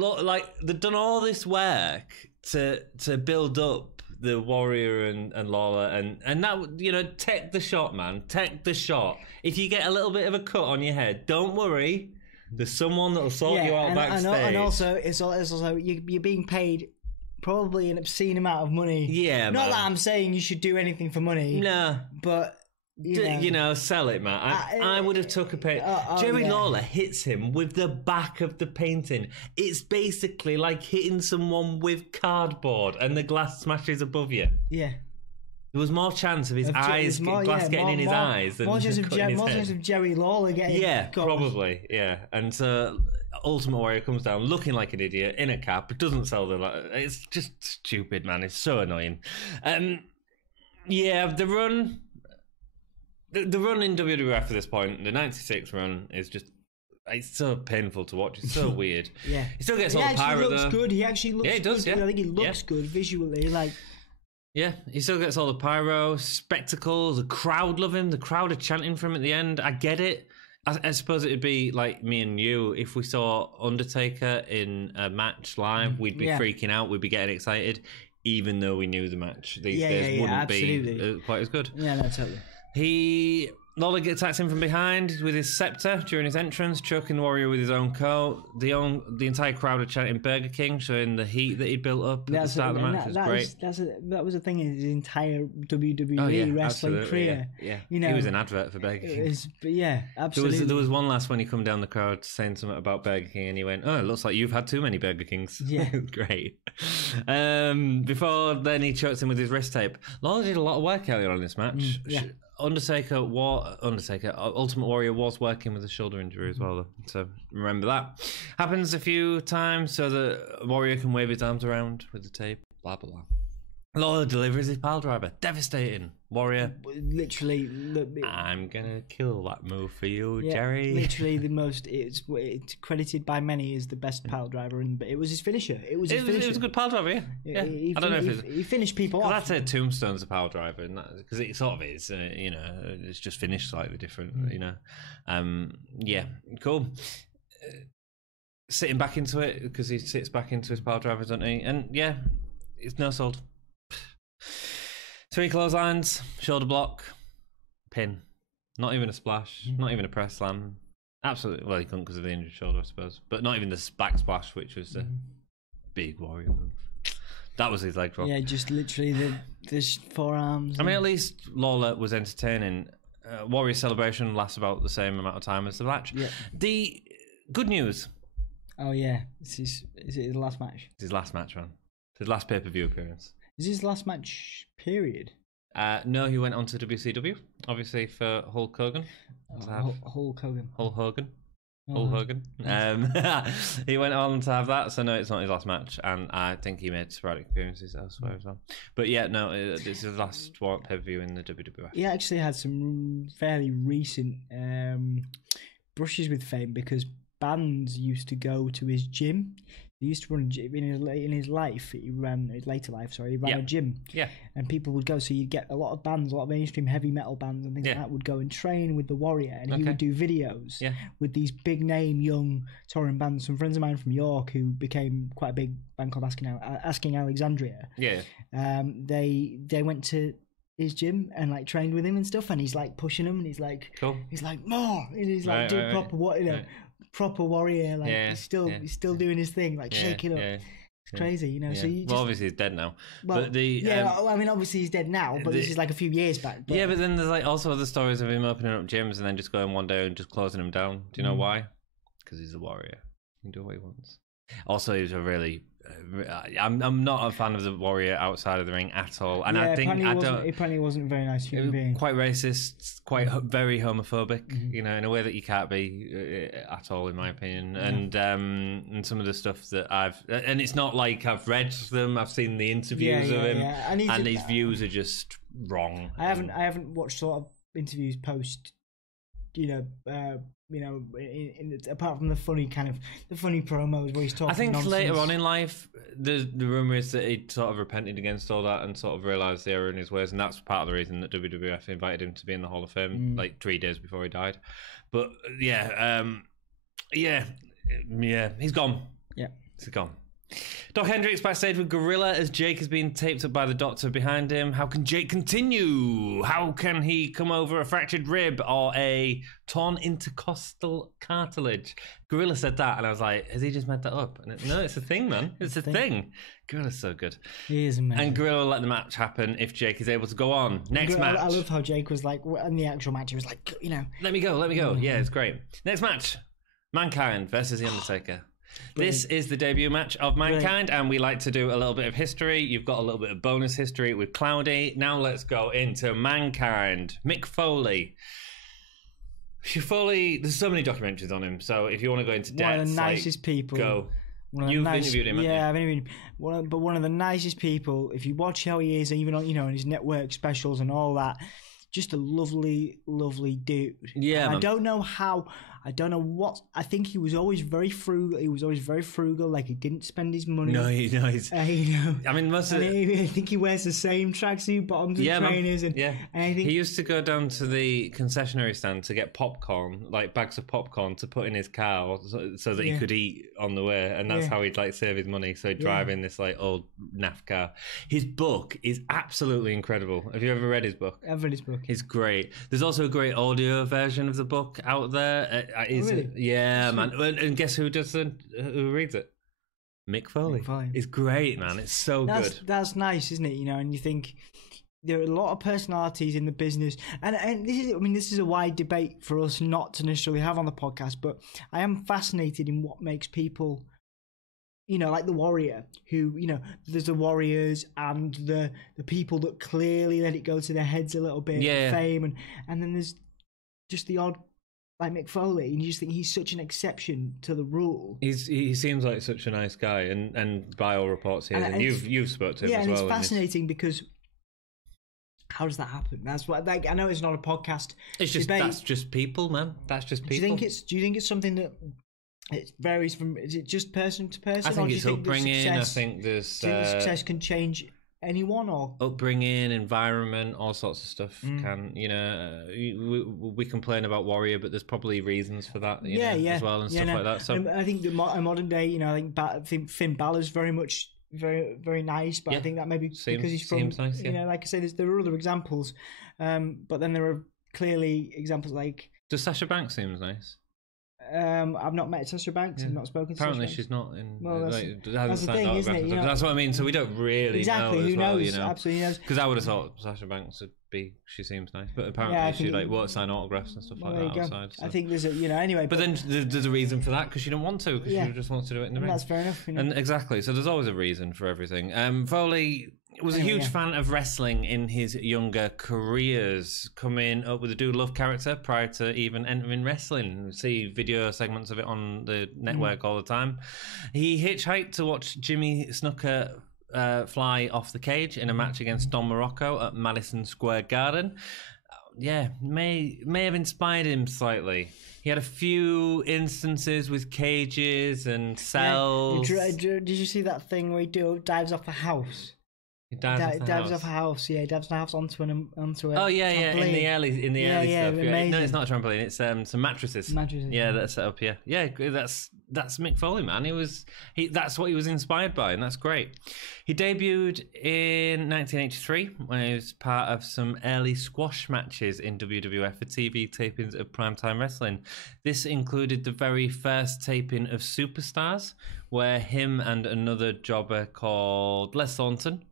they've done all this work to build up the Warrior and Lawler, and that, take the shot, man. Take the shot. If you get a little bit of a cut on your head, don't worry. There's someone that'll sort you out backstage. And also, it's also you're being paid probably an obscene amount of money. Yeah, not that I'm saying you should do anything for money. No, but. Sell it, man. I would have took a paint. Jerry Lawler hits him with the back of the painting. It's basically like hitting someone with cardboard and the glass smashes above you. Yeah. There was more chance of his glass getting in his eyes than more chance of Jerry Lawler getting. Yeah, probably. Yeah, and so Ultimate Warrior comes down looking like an idiot in a cap. Doesn't sell it's just stupid, man. It's so annoying. The run. The run in WWF at this point, the 96 run, is just... It's so painful to watch. It's so weird. Yeah. He still gets all the pyro, though. He looks good. He actually looks good. Yeah, he does, yeah. I think he looks good visually. Yeah, he still gets all the pyro, spectacles, the crowd love him. The crowd are chanting for him at the end. I get it. I suppose it would be like me and you. If we saw Undertaker in a match live, we'd be freaking out. We'd be getting excited, even though we knew the match these days wouldn't be quite as good. Yeah, no, totally. Lawler attacks him from behind with his scepter during his entrance, choking the Warrior with his own coat. The entire crowd are chanting Burger King, showing the heat that he built up at the start of the match. It was great. That was a thing in his entire WWE wrestling career. Yeah. He was an advert for Burger King. Absolutely. There was one last when he come down the crowd saying something about Burger King, and he went, "Oh, it looks like you've had too many Burger Kings." Yeah, great. Before then, he chokes him with his wrist tape. Lawler did a lot of work earlier on in this match. Ultimate Warrior was working with a shoulder injury as well, though. So remember that. Happens a few times so the Warrior can wave his arms around with the tape. Blah, blah, blah. Lawler delivers his pile driver. Devastating. Warrior. Literally, I'm gonna kill that move for you, yeah, Jerry. literally the most. It's credited by many as the best pile driver, but it was his finisher. It was his finisher. It was a good pile driver, yeah. He, I don't know if he finished people off. I'd say Tombstone's a pile driver, because it sort of is. You know, it's just finished slightly different. You know, yeah, cool. Sitting back into it because he sits back into his pile driver, doesn't he? And yeah, it's no sold. 3 clotheslines, shoulder block, pin. Not even a splash, not even a press slam. Absolutely. Well, he couldn't because of the injured shoulder, I suppose. But not even the back splash, which was the big Warrior move. That was his leg drop. Yeah, just literally the forearms. I mean, at least Lawler was entertaining. Warrior celebration lasts about the same amount of time as the match. Yeah. The good news. Oh, yeah. Is it his last match? It's his last match, man. It's his last pay-per-view appearance. Is his last match period? No, he went on to WCW, obviously, for Hulk Hogan. Hulk Hogan. Hulk Hogan. Hulk Hogan. He went on to have that, so no, it's not his last match, and I think he made sporadic appearances elsewhere as well. But yeah, no, this is his last pay-per-view in the WWF. He actually had some fairly recent brushes with fame because bands used to go to his gym. He used to run a gym in his life. He ran his later life. Sorry, he ran a gym. Yeah, and people would go. So you'd get a lot of bands, a lot of mainstream heavy metal bands and things like that would go and train with the Warrior, and he would do videos with these big name young touring bands. Some friends of mine from York who became quite a big band called Asking Alexandria. Yeah, they went to his gym and like trained with him and stuff, and he's like pushing them, and he's like, he's like more, and he's like doing proper what you know. Proper Warrior, like he's still doing his thing, like shaking up. It's crazy, you know. So you just, obviously he's dead now. Well, but I mean, obviously he's dead now, but this is like a few years back. But... Yeah, but then there's like also other stories of him opening up gyms and then just going one day and just closing them down. Do you know why? Because he's a Warrior. He can do what he wants. Also, he was a really. I'm not a fan of the Warrior outside of the ring at all, and I think he apparently wasn't a very nice human being. Quite racist, quite very homophobic, you know, in a way that you can't be at all, in my opinion. And some of the stuff that and it's not like I've read them, I've seen the interviews of him, and his views are just wrong. I haven't watched sort of interviews post, apart from the funny promos where he's talking. I think nonsense. Later on in life, the rumor is that he sort of repented against all that and sort of realised the error in his ways, and that's part of the reason that WWF invited him to be in the Hall of Fame like 3 days before he died. But he's gone. Yeah, he's gone. Doc Hendricks backstage with Gorilla as Jake is being taped up by the doctor behind him. How can Jake continue? How can he come over a fractured rib or a torn intercostal cartilage? Gorilla said that, and I was like, has he just made that up? And no, it's a thing, man. It's a thing. Gorilla's so good. He is amazing. And Gorilla will let the match happen if Jake is able to go on. Next match. I love how Jake was like, in the actual match, he was like, let me go. Yeah, it's great. Next match. Mankind versus The Undertaker. This is the debut match of Mankind, and we like to do a little bit of history. You've got a little bit of bonus history with Cloudy. Now let's go into Mankind. Mick Foley. There's so many documentaries on him, so if you want to go into depth, one of the nicest people. Go. You've interviewed him, haven't you? I've interviewed him. But one of the nicest people. If you watch how he is, even on on his network specials and all that, just a lovely, lovely dude. Yeah, I don't know how. I don't know what. I think he was always very frugal. Like he didn't spend his money. No, he's. I mean, I think he wears the same tracksuit bottoms and trainers. And I think he used to go down to the concessionary stand to get popcorn, like bags of popcorn, to put in his car so that he could eat on the way, and that's how he'd like save his money. So he'd drive in this like old naff car. His book is absolutely incredible. Have you ever read his book? I've read his book. It's great. There's also a great audio version of the book out there. Really? Yeah, man. And guess who who reads it? Mick Foley. It's great, man. It's so good. That's nice, isn't it? And you think there are a lot of personalities in the business, and this is a wide debate for us not to necessarily have on the podcast, but I am fascinated in what makes people, like the Warrior, who, there's the Warriors and the people that clearly let it go to their heads a little bit, fame, and then there's just the odd like Mick Foley, and you just think he's such an exception to the rule. He seems like such a nice guy, and by all reports here, and you've spoke to him as well. Yeah, and it's fascinating because how does that happen? That's what, like, I know it's not a podcast. It's just debate. That's just people, man. That's just people. Do you think it's something that it varies from? Is it just person to person? I think it's upbringing. I think there's success can change anyone, or upbringing, environment, all sorts of stuff. Can we complain about Warrior, but there's probably reasons for that, as well, and stuff like that. So I think the modern day, I think Finn Balor's very much very nice, but I think that maybe because he's from nice, like I say, there are other examples, but then there are clearly examples like. Does Sasha Banks seems nice? I've not met Sasha Banks. I've not spoken to Apparently Sasha she's not in. Well, that's the thing, isn't it? That's what I mean. So we don't really know. Who knows? Absolutely knows. Because I would have thought Sasha Banks would be. She seems nice, but apparently she won't sign autographs and stuff like that outside. So. I think there's anyway. But then there's a reason for that because she don't want to. Because she just wants to do it in the ring. That's fair enough. And exactly. So there's always a reason for everything. Foley was a huge fan of wrestling in his younger careers, coming up with a Dude Love character prior to even entering wrestling. We see video segments of it on the network all the time. He hitchhiked to watch Jimmy Snuka fly off the cage in a match against Don Morocco at Madison Square Garden. May have inspired him slightly. He had a few instances with cages and cells. Did you see that thing where he dives off a house? He dives off a house. Yeah, he dives off a house onto a. Oh yeah, trampoline. in the early stuff. Amazing. No, it's not a trampoline. It's some mattresses. Yeah, that's set up. Yeah. That's Mick Foley, man. That's what he was inspired by, and that's great. He debuted in 1983 when he was part of some early squash matches in WWF for TV tapings of Primetime Wrestling. This included the very first taping of Superstars, where him and another jobber called Les Thornton,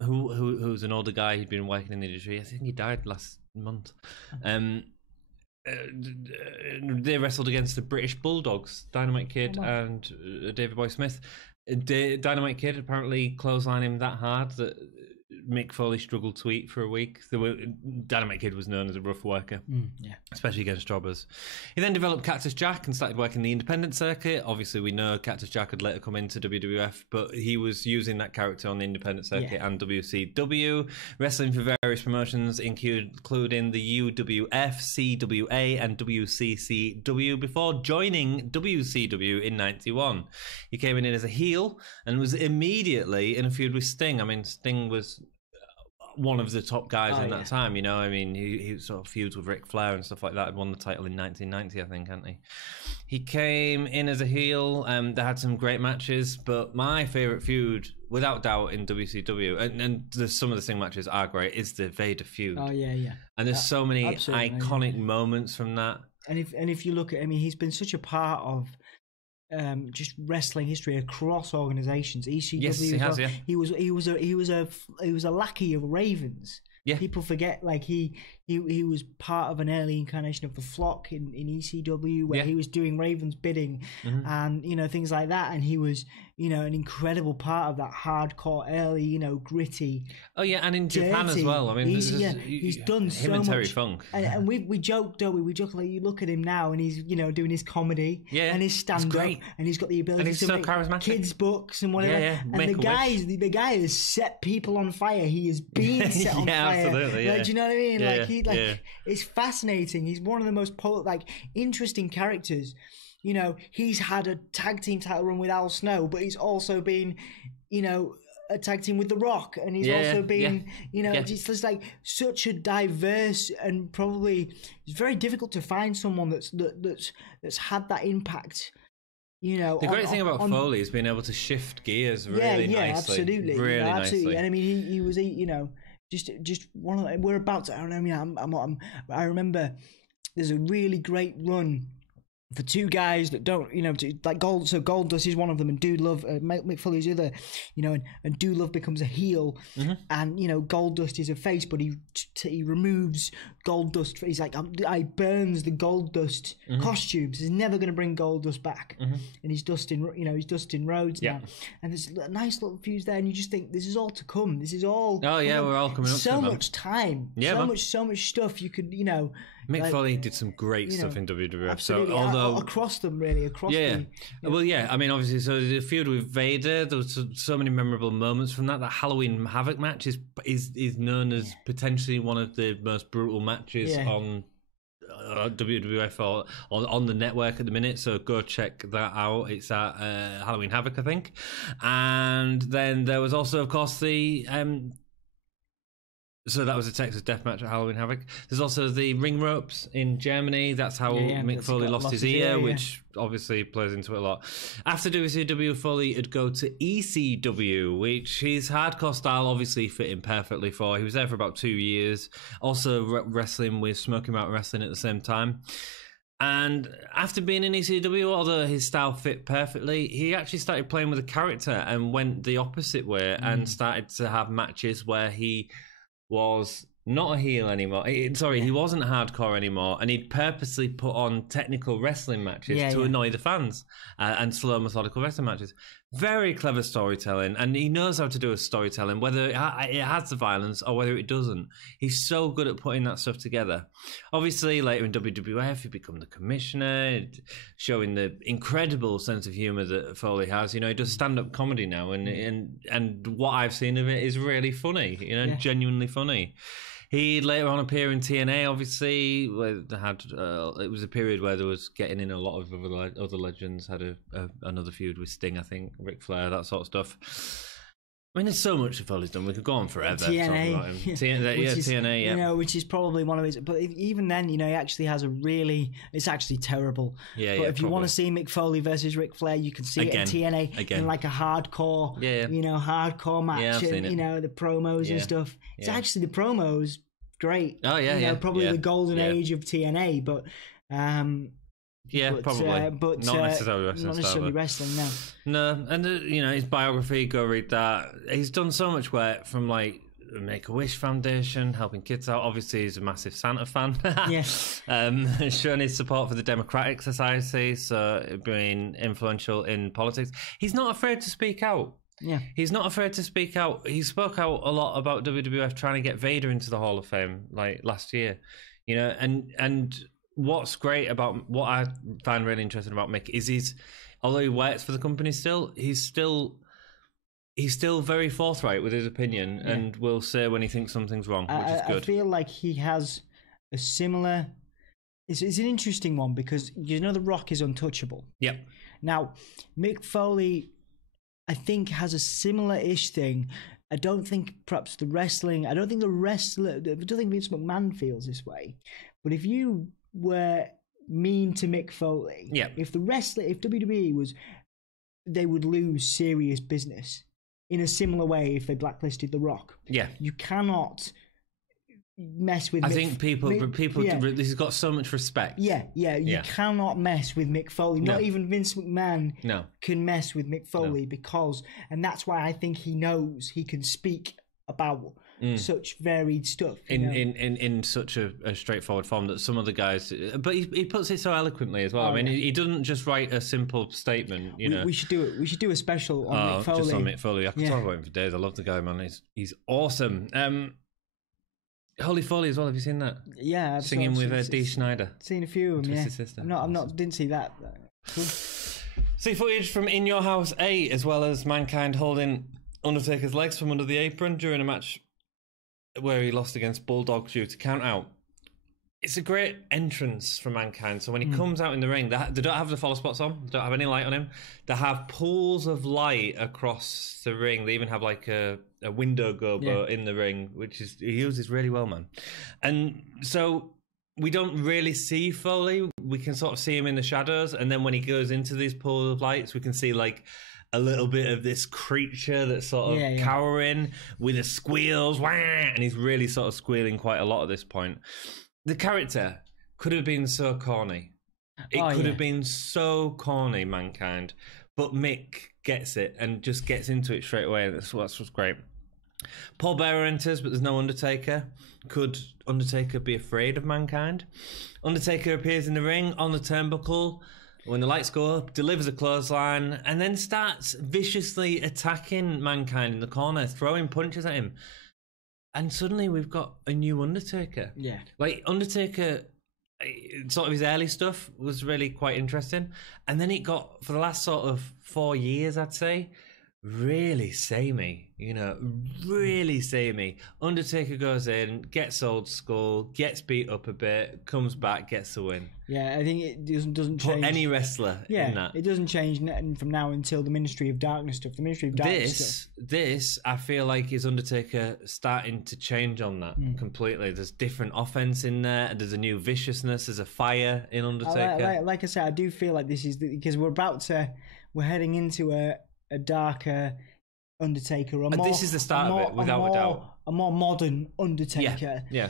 who's an older guy who'd been working in the industry. I think he died last month. They wrestled against the British Bulldogs, Dynamite Kid and David Boy Smith. Dynamite Kid apparently clotheslined him that hard that Mick Foley struggled to eat for a week. Dynamite Kid was known as a rough worker, especially against jobbers. He then developed Cactus Jack and started working the independent circuit. Obviously, we know Cactus Jack had later come into WWF, but he was using that character on the independent circuit and WCW, wrestling for various promotions, including the UWF, CWA, and WCCW, before joining WCW in '91. He came in as a heel and was immediately in a feud with Sting. I mean, Sting was one of the top guys in that time, I mean, he sort of feuds with Ric Flair and stuff like that. He won the title in 1990, I think, hadn't he? He came in as a heel. They had some great matches, but my favourite feud, without doubt, in WCW, and some of the Sting matches are great, is the Vader feud. Oh, yeah. And there's so many iconic moments from that. And if you look at, he's been such a part of just wrestling history across organisations. ECW. Yes, he has. Yeah, he was a lackey of Ravens. Yeah, people forget he was part of an early incarnation of the Flock in ECW where he was doing Ravens bidding and things like that, and he was an incredible part of that hardcore early gritty. Oh yeah, and in Japan as well. I mean, he's done so much. Him and Terry Funk. And we joke, don't we? We joke like you look at him now and he's doing his comedy and his stand up and he's got the ability to make charismatic. Kids books and whatever. And the guy has set people on fire. He is being set on fire. Absolutely. Do you know what I mean? It's fascinating. He's one of the most interesting characters. He's had a tag team title run with Al Snow, but he's also been, a tag team with The Rock, and he's also been, it's just such a diverse and probably it's very difficult to find someone that's had that impact. The great thing about Foley is being able to shift gears really nicely. Absolutely, really absolutely. nicely. And I mean, he was, just one of the, we're about to. I remember there's a really great run for two guys that don't, Gold. So Goldust is one of them, and Dude Love, Mick Foley's the other, and Dude Love becomes a heel, and Goldust is a face, but he removes Goldust. He's like, I burns the Goldust costumes. He's never going to bring Goldust back, and he's Dustin Rhodes now, and there's a nice little fuse there, and you just think this is all to come. This is all. Oh yeah, we're all coming up. So much time. Yeah, so much stuff you could, Mick Foley did some great stuff in WWF. Absolutely. So, although across them, really, well, yeah. I mean, obviously, so the feud with Vader, there was so many memorable moments from that. That Halloween Havoc match is known as potentially one of the most brutal matches on WWF or on the network at the minute. So go check that out. It's at Halloween Havoc, I think. And then there was also, of course, the so that was a Texas death match at Halloween Havoc. There's also the ring ropes in Germany. That's how Mick Foley lost his ear, which obviously plays into it a lot. After WCW, Foley would go to ECW, which his hardcore style obviously fit in perfectly for. He was there for about 2 years. Also wrestling with Smoky Mountain Wrestling at the same time. And after being in ECW, although his style fit perfectly, he actually started playing with a character and went the opposite way and started to have matches where he was not a heel anymore. He wasn't hardcore anymore, and he'd purposely put on technical wrestling matches to annoy the fans and slow methodical wrestling matches. Very clever storytelling, and he knows how to do a storytelling, whether it has the violence or whether it doesn't. He's so good at putting that stuff together. Obviously, later in WWF, he became the commissioner, showing the incredible sense of humour that Foley has. He does stand-up comedy now, and what I've seen of it is really funny, genuinely funny. He later on appeared in TNA, obviously. Where they had it was a period where there was getting in a lot of other legends. Had another feud with Sting, I think, Ric Flair, that sort of stuff. I mean, there's so much that Foley's done. We could go on forever talking about him. TNA, which is probably one of his. But even then, he actually has it's actually terrible. Yeah, but if you want to see Mick Foley versus Ric Flair, you can see it in TNA in like a hardcore, hardcore match. Yeah, I've seen it. The promos and stuff. It's actually the promos great. Oh yeah, probably the golden age of TNA, but. Probably. But not necessarily wrestling. No, and his biography, go read that. He's done so much work from like the Make-A-Wish Foundation, helping kids out. Obviously, he's a massive Santa fan. Showing his support for the Democratic Society, so being influential in politics. He's not afraid to speak out. Yeah, he's not afraid to speak out. He spoke out a lot about WWF trying to get Vader into the Hall of Fame, like last year. And what's great about what I find really interesting about Mick is although he works for the company he's still very forthright with his opinion and will say when he thinks something's wrong, which is good. I feel like he has a similar. It's an interesting one because The Rock is untouchable. Yep. Now, Mick Foley, I think, has a similar-ish thing. I don't think perhaps the wrestling. I don't think Vince McMahon feels this way. But if you were mean to Mick Foley, if WWE they would lose serious business in a similar way if they blacklisted The Rock. Yeah, you cannot mess with. I think people. This has got so much respect. You cannot mess with Mick Foley. No. Not even Vince McMahon can mess with Mick Foley and that's why I think he knows he can speak about such varied stuff in such a straightforward form that some other guys, but he puts it so eloquently as well. He doesn't just write a simple statement. We should do it. We should do a special on Mick Foley. Just on Mick Foley. I could talk about him for days. I love the guy, man. He's awesome. Holy Foley as well. Have you seen that? Yeah, singing with Dee Snider. Seen a few of them. Twisted Sister. Didn't see that. Cool. See footage from In Your House 8, as well as Mankind holding Undertaker's legs from under the apron during a match where he lost against Bulldog due to count out. It's a great entrance for Mankind. So when he comes out in the ring, they don't have the follow spots on. They don't have any light on him. They have pools of light across the ring. They even have like a window gobo in the ring, which he uses really well, man. And so we don't really see Foley. We can sort of see him in the shadows. And then when he goes into these pools of lights, we can see like a little bit of this creature that's sort of cowering with the squeals, and he's really sort of squealing quite a lot at this point. The character could have been so corny. It could have been so corny, Mankind, but Mick gets it and just gets into it straight away. That's what's great. Paul Bearer enters, but there's no Undertaker. Could Undertaker be afraid of Mankind? Undertaker appears in the ring on the turnbuckle when the lights go up, delivers a clothesline, and then starts viciously attacking Mankind in the corner, throwing punches at him. And suddenly we've got a new Undertaker. Yeah. Like, Undertaker sort of his early stuff was really quite interesting. And then it got, for the last sort of 4 years, I'd say, really samey, really samey. Undertaker goes in, gets old school, gets beat up a bit, comes back, gets the win. Yeah, I think it doesn't change. Put any wrestler in that. It doesn't change from now until the Ministry of Darkness stuff. The Ministry of Darkness This, I feel like is Undertaker starting to change on that completely. There's different offense in there, and there's a new viciousness, there's a fire in Undertaker. Like I said, I do feel like this is because we're heading into a darker Undertaker. This is the start of it, without a doubt. A more modern Undertaker. Yeah.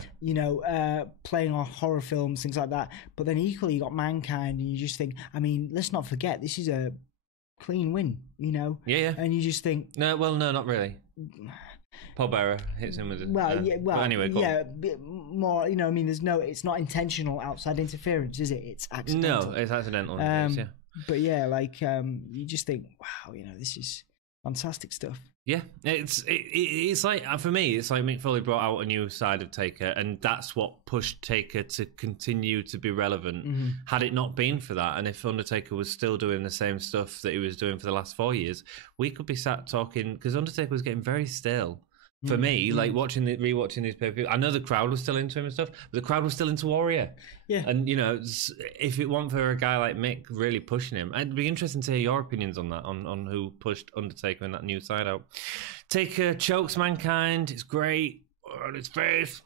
Playing on horror films, things like that. But then equally, you got Mankind, and you just think, I mean, let's not forget, this is a clean win, Yeah. And you just think... No, not really. Paul Bearer hits him with it. But anyway, go on. More, it's not intentional outside interference, is it? It's accidental. No, it's accidental. But yeah, you just think, wow, this is fantastic stuff. Yeah, it's like, for me, it's like Mick Foley brought out a new side of Taker, and that's what pushed Taker to continue to be relevant. Had it not been for that, and if Undertaker was still doing the same stuff that he was doing for the last 4 years, we could be sat talking, because Undertaker was getting very still. For me, like rewatching these pay-per-views, I know the crowd was still into him and stuff, but the crowd was still into Warrior. Yeah. And, if it weren't for a guy like Mick really pushing him, it'd be interesting to hear your opinions on that, on who pushed Undertaker in that new side out. Taker chokes Mankind. It's great. On his face.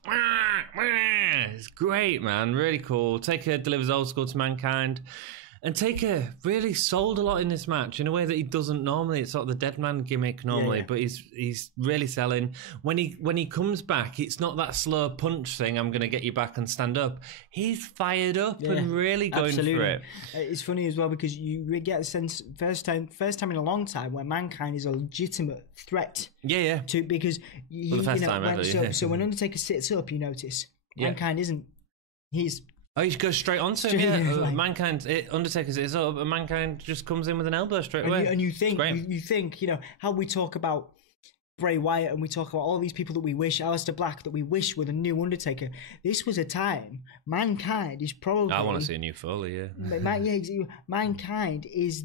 It's great, man. Really cool. Taker delivers old school to Mankind. And Taker really sold a lot in this match in a way that he doesn't normally. It's sort of the dead man gimmick normally, but he's really selling. When he comes back, it's not that slow punch thing, I'm going to get you back and stand up. He's fired up and really going for it. It's funny as well because you get a sense, first time in a long time, where Mankind is a legitimate threat. Yeah. Because for the first time ever, so when Undertaker sits up, you notice Mankind isn't. He's... Oh, you go straight onto him, yeah. Mankind, Undertaker sits up, and Mankind just comes in with an elbow straight away. And you think, how we talk about Bray Wyatt and we talk about all these people that we wish, Aleister Black, that we wish were the new Undertaker. This was a time, Mankind is probably... I want to see a new Foley, yeah. Mankind is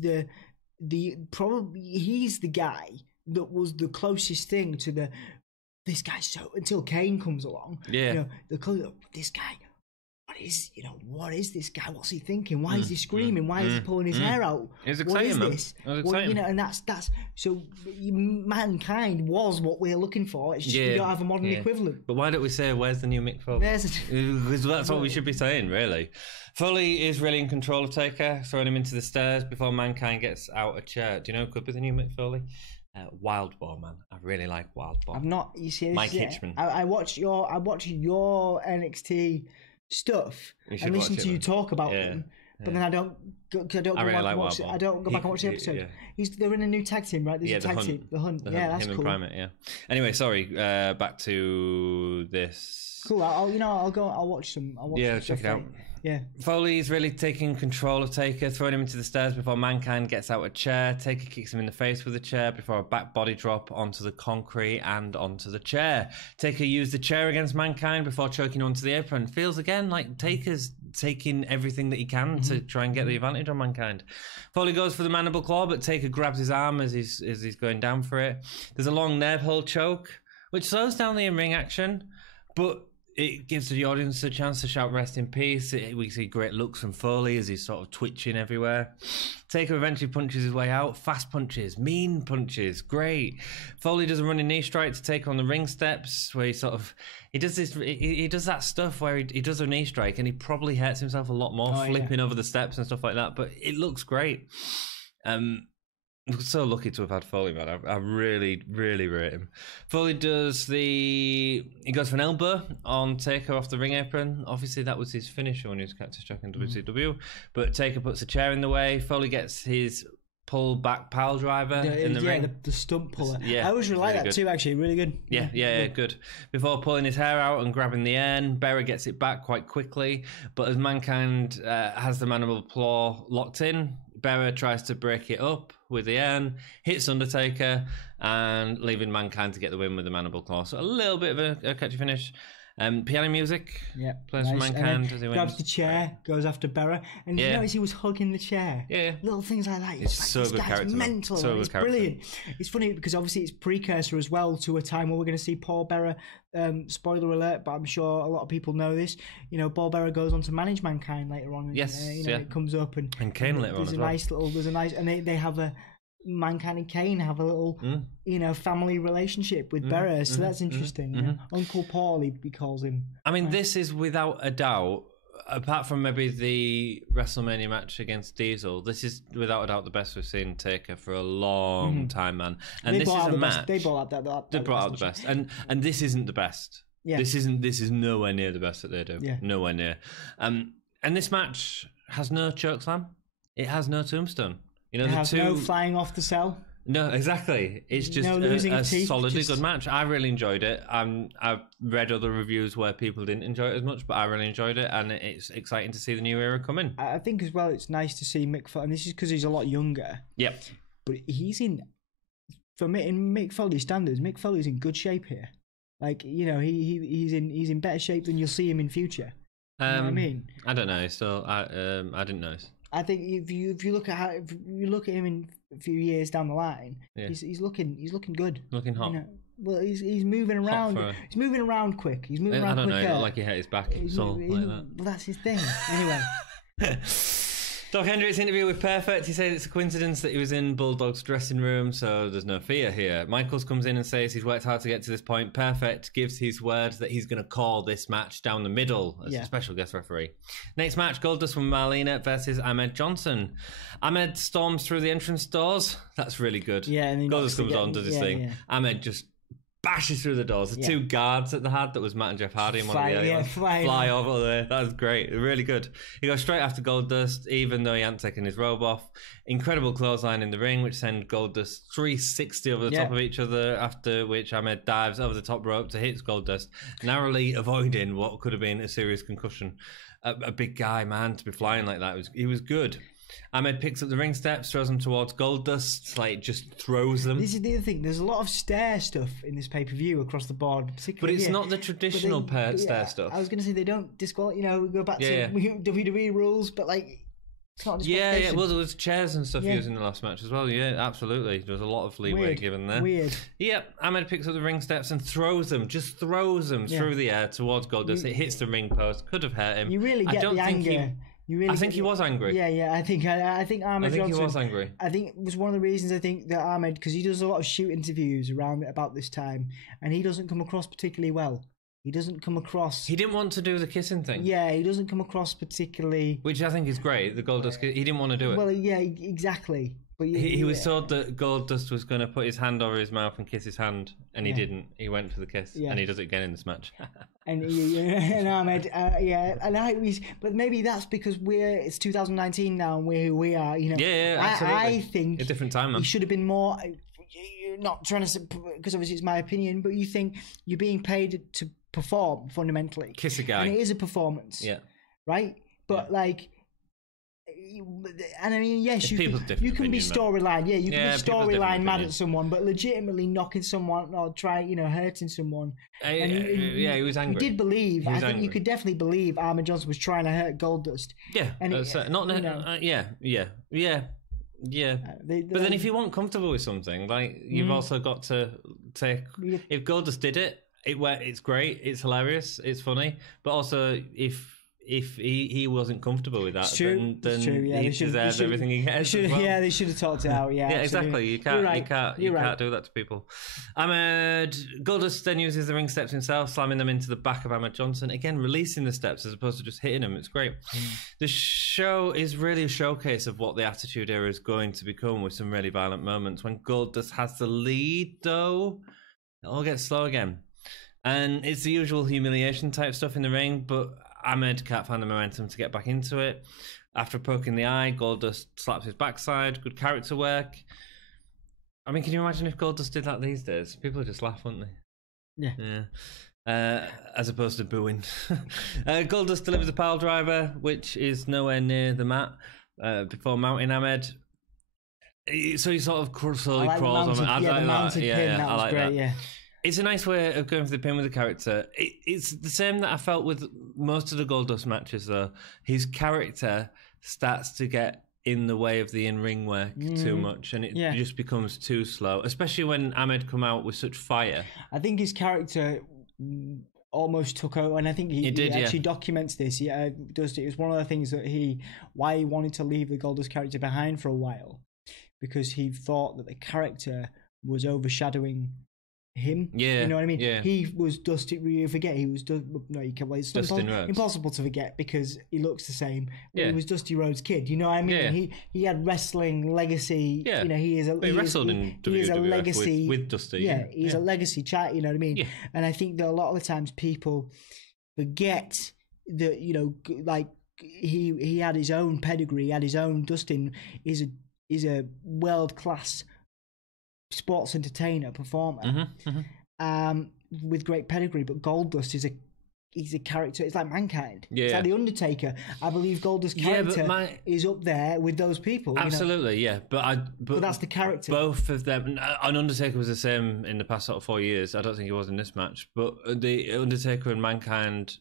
probably, he's the guy that was the closest thing to this guy, so until Kane comes along. Yeah. This guy... what is this guy? What's he thinking? Why is he screaming? Why is he pulling his hair out? It's exciting, what is this? And that's so Mankind was what we're looking for. It's just we don't have a modern equivalent. But why don't we say, where's the new Mick Foley? Because that's what we should be saying, really. Foley is really in control of Taker, throwing him into the stairs before Mankind gets out a chair. Do you know who could be the new Mick Foley? Wild Boar, man. I really like Wild Boar. I'm not. You see, Mike Hitchman. I watch your NXT stuff and listen to you talk about them, but then I don't go back and watch the episode. They're in a new tag team, right? There's a tag team, the Hunt. That's cool. Primate, Anyway, sorry. Back to this. Cool. I'll watch some. Check it out. Yeah. Foley's really taking control of Taker, throwing him into the stairs before Mankind gets out a chair. Taker kicks him in the face with a chair before a back body drop onto the concrete and onto the chair. Taker used the chair against Mankind before choking onto the apron. Feels again like Taker's taking everything that he can to try and get the advantage on Mankind. Foley goes for the mandible claw, but Taker grabs his arm as he's going down for it. There's a long nerve hole choke, which slows down the in-ring action, but it gives the audience a chance to shout rest in peace. We see great looks from Foley as he's sort of twitching everywhere. Taker eventually punches his way out. Fast punches, mean punches, great. Foley does a running knee strike to Taker on the ring steps, where he does that stuff where he does a knee strike and he probably hurts himself a lot more flipping over the steps and stuff like that, but it looks great. I'm so lucky to have had Foley, man. I really, really rate him. Foley he goes for an elbow on Taker off the ring apron. Obviously, that was his finisher when he was Cactus Jack in WCW. But Taker puts a chair in the way. Foley gets his pull back pile driver in the ring. The stump puller. Yeah, I always really like that good too, actually. Really good. Yeah, good. Before pulling his hair out and grabbing the urn, Bearer gets it back quite quickly. But as Mankind has the mandible claw locked in, Bearer tries to break it up with the urn, hits Undertaker, and leaving Mankind to get the win with the mandible claw. So a little bit of a catchy finish. Piano music. Yeah, Plays for Mankind as he grabs wins. the chair, goes after Berra, and you notice he was hugging the chair. Yeah. Little things like that. It's like, so this good guy's character. mental. So It's good character. brilliant. It's funny because obviously it's precursor as well to a time where we're going to see Paul Bearer. Spoiler alert, but I'm sure a lot of people know this. You know, Paul Bearer goes on to manage Mankind later on. And, Yes, it comes up and Kane later on as well. There's a nice, and they have a. Mankind and Kane have a little, family relationship with Bearer, so that's interesting. You know? Uncle Paul, he calls him. I mean, this is without a doubt, apart from maybe the WrestleMania match against Diesel, this is without a doubt the best we've seen Taker for a long time, man. And this is a match. They brought out They brought out the best, and this isn't the best. Yeah. This is nowhere near the best that they do. Yeah. Nowhere near. And this match has no chokeslam. It has no tombstone. You know, it has no flying off the cell. No, exactly. It's just a solidly good match. I really enjoyed it. I've read other reviews where people didn't enjoy it as much, but I really enjoyed it, and it's exciting to see the new era come in. I think as well it's nice to see Mick Foley, and this is because he's a lot younger. Yep. But he's in Mick Foley standards, Mick Foley's in good shape here. Like, you know, he's in better shape than you'll see him in future. You know what I mean? I don't know. Still, I didn't notice. I think if you look at him in a few years down the line, he's looking good. Looking hot. You know? Well, he's moving around. He's moving around quick. He's moving around quick. I don't know. He looked like he hit his back. Like that. Well, that's his thing. Anyway. Doc Hendricks' interview with Perfect, he said it's a coincidence that he was in Bulldog's dressing room, so there's no fear here. Michaels comes in and says he's worked hard to get to this point. Perfect gives his word that he's going to call this match down the middle as a special guest referee. Next match, Goldust from Marlena versus Ahmed Johnson. Ahmed storms through the entrance doors. That's really good. Yeah, and Goldust comes on, does his thing. Yeah. Ahmed just bashes through the doors. The two guards that they had, that was Matt and Jeff Hardy, and one of the other ones, fly over there. That was great. Really good. He goes straight after Goldust, even though he hadn't taken his robe off. Incredible clothesline in the ring, which sent Goldust 360 over the top of each other, after which Ahmed dives over the top rope to hit Goldust, narrowly avoiding what could have been a serious concussion. A big guy, man, to be flying like that. He was good. Ahmed picks up the ring steps, throws them towards Goldust, like just throws them. This is the other thing. There's a lot of stair stuff in this pay-per-view across the board, particularly. But it's not the traditional stair stuff. I was going to say they don't disqualify. You know, go back to WWE rules, but like it's not. Yeah. Well, there was chairs and stuff used in the last match as well. Yeah, absolutely. There was a lot of leeway given there. Weird. Yep. Ahmed picks up the ring steps and throws them through the air towards Goldust. It hits the ring post. Could have hurt him. You really get the anger. I think he was angry. Yeah. I think Ahmed Johnson. He was angry. I think it was one of the reasons I think that Ahmed, because he does a lot of shoot interviews around about this time, and he doesn't come across particularly well. He doesn't come across. He didn't want to do the kissing thing. Yeah, he doesn't come across particularly. Which I think is great. The Goldust. He didn't want to do it. Well, yeah, exactly. But he was told that Goldust was going to put his hand over his mouth and kiss his hand, and he didn't. He went for the kiss, and he does it again in this match. and Ahmed, but maybe that's because it's 2019 now, and we're who we are. You know, absolutely. I think a different time, man. He should have been more. You're not trying to, because obviously it's my opinion, but you think you're being paid to perform fundamentally. Kiss a guy, and it is a performance. Yeah, right. But like. And I mean, yes, you can be storyline. Yeah, you can be storyline mad at someone, but legitimately knocking someone or hurting someone. He was angry. You did believe. I think you could definitely believe Ahmed Johnson was trying to hurt Goldust. Yeah, and but then if you weren't comfortable with something, like you've also got to take. If Goldust did it, it's great, it's hilarious, it's funny, but also if he wasn't comfortable with that, then he deserves everything he gets. Yeah, they should have talked it out. Yeah, exactly. You can't do that to people. Goldust then uses the ring steps himself, slamming them into the back of Ahmed Johnson. Again, releasing the steps as opposed to just hitting them. It's great. The show is really a showcase of what the Attitude Era is going to become, with some really violent moments. When Goldust has the lead, though, it all gets slow again. And it's the usual humiliation type stuff in the ring, but Ahmed can't find the momentum to get back into it. After poking the eye, Goldust slaps his backside. Good character work. I mean, can you imagine if Goldust did that these days? People would just laugh, wouldn't they? Yeah. As opposed to booing. Goldust delivers a pile driver, which is nowhere near the mat, before mounting Ahmed. So he sort of slowly crawls on it. I like that. It's a nice way of going for the pin with the character. It's the same that I felt with most of the Goldust matches, though. His character starts to get in the way of the in-ring work too much, and it just becomes too slow, especially when Ahmed come out with such fire. I think his character almost took over, and I think he actually documents this. He does. It was one of the things that why he wanted to leave the Goldust character behind for a while, because he thought that the character was overshadowing him. You know what I mean? He was Dusty. You forget he was it's impossible to forget because he looks the same. He was Dusty Rhodes' kid. You know what I mean? He had wrestling legacy. You know, he wrestled in WWF with Dusty. He's a legacy chat. You know what I mean? And I think that a lot of the times people forget that, you know, like he had his own pedigree. He had his own. Dustin is a world class sports entertainer, performer, with great pedigree. But Goldust he's a character. It's like Mankind. It's like the Undertaker. I believe Goldust's character is up there with those people. Absolutely, you know? But that's the character. Both of them. And Undertaker was the same in the past sort of 4 years. I don't think he was in this match. But the Undertaker and Mankind,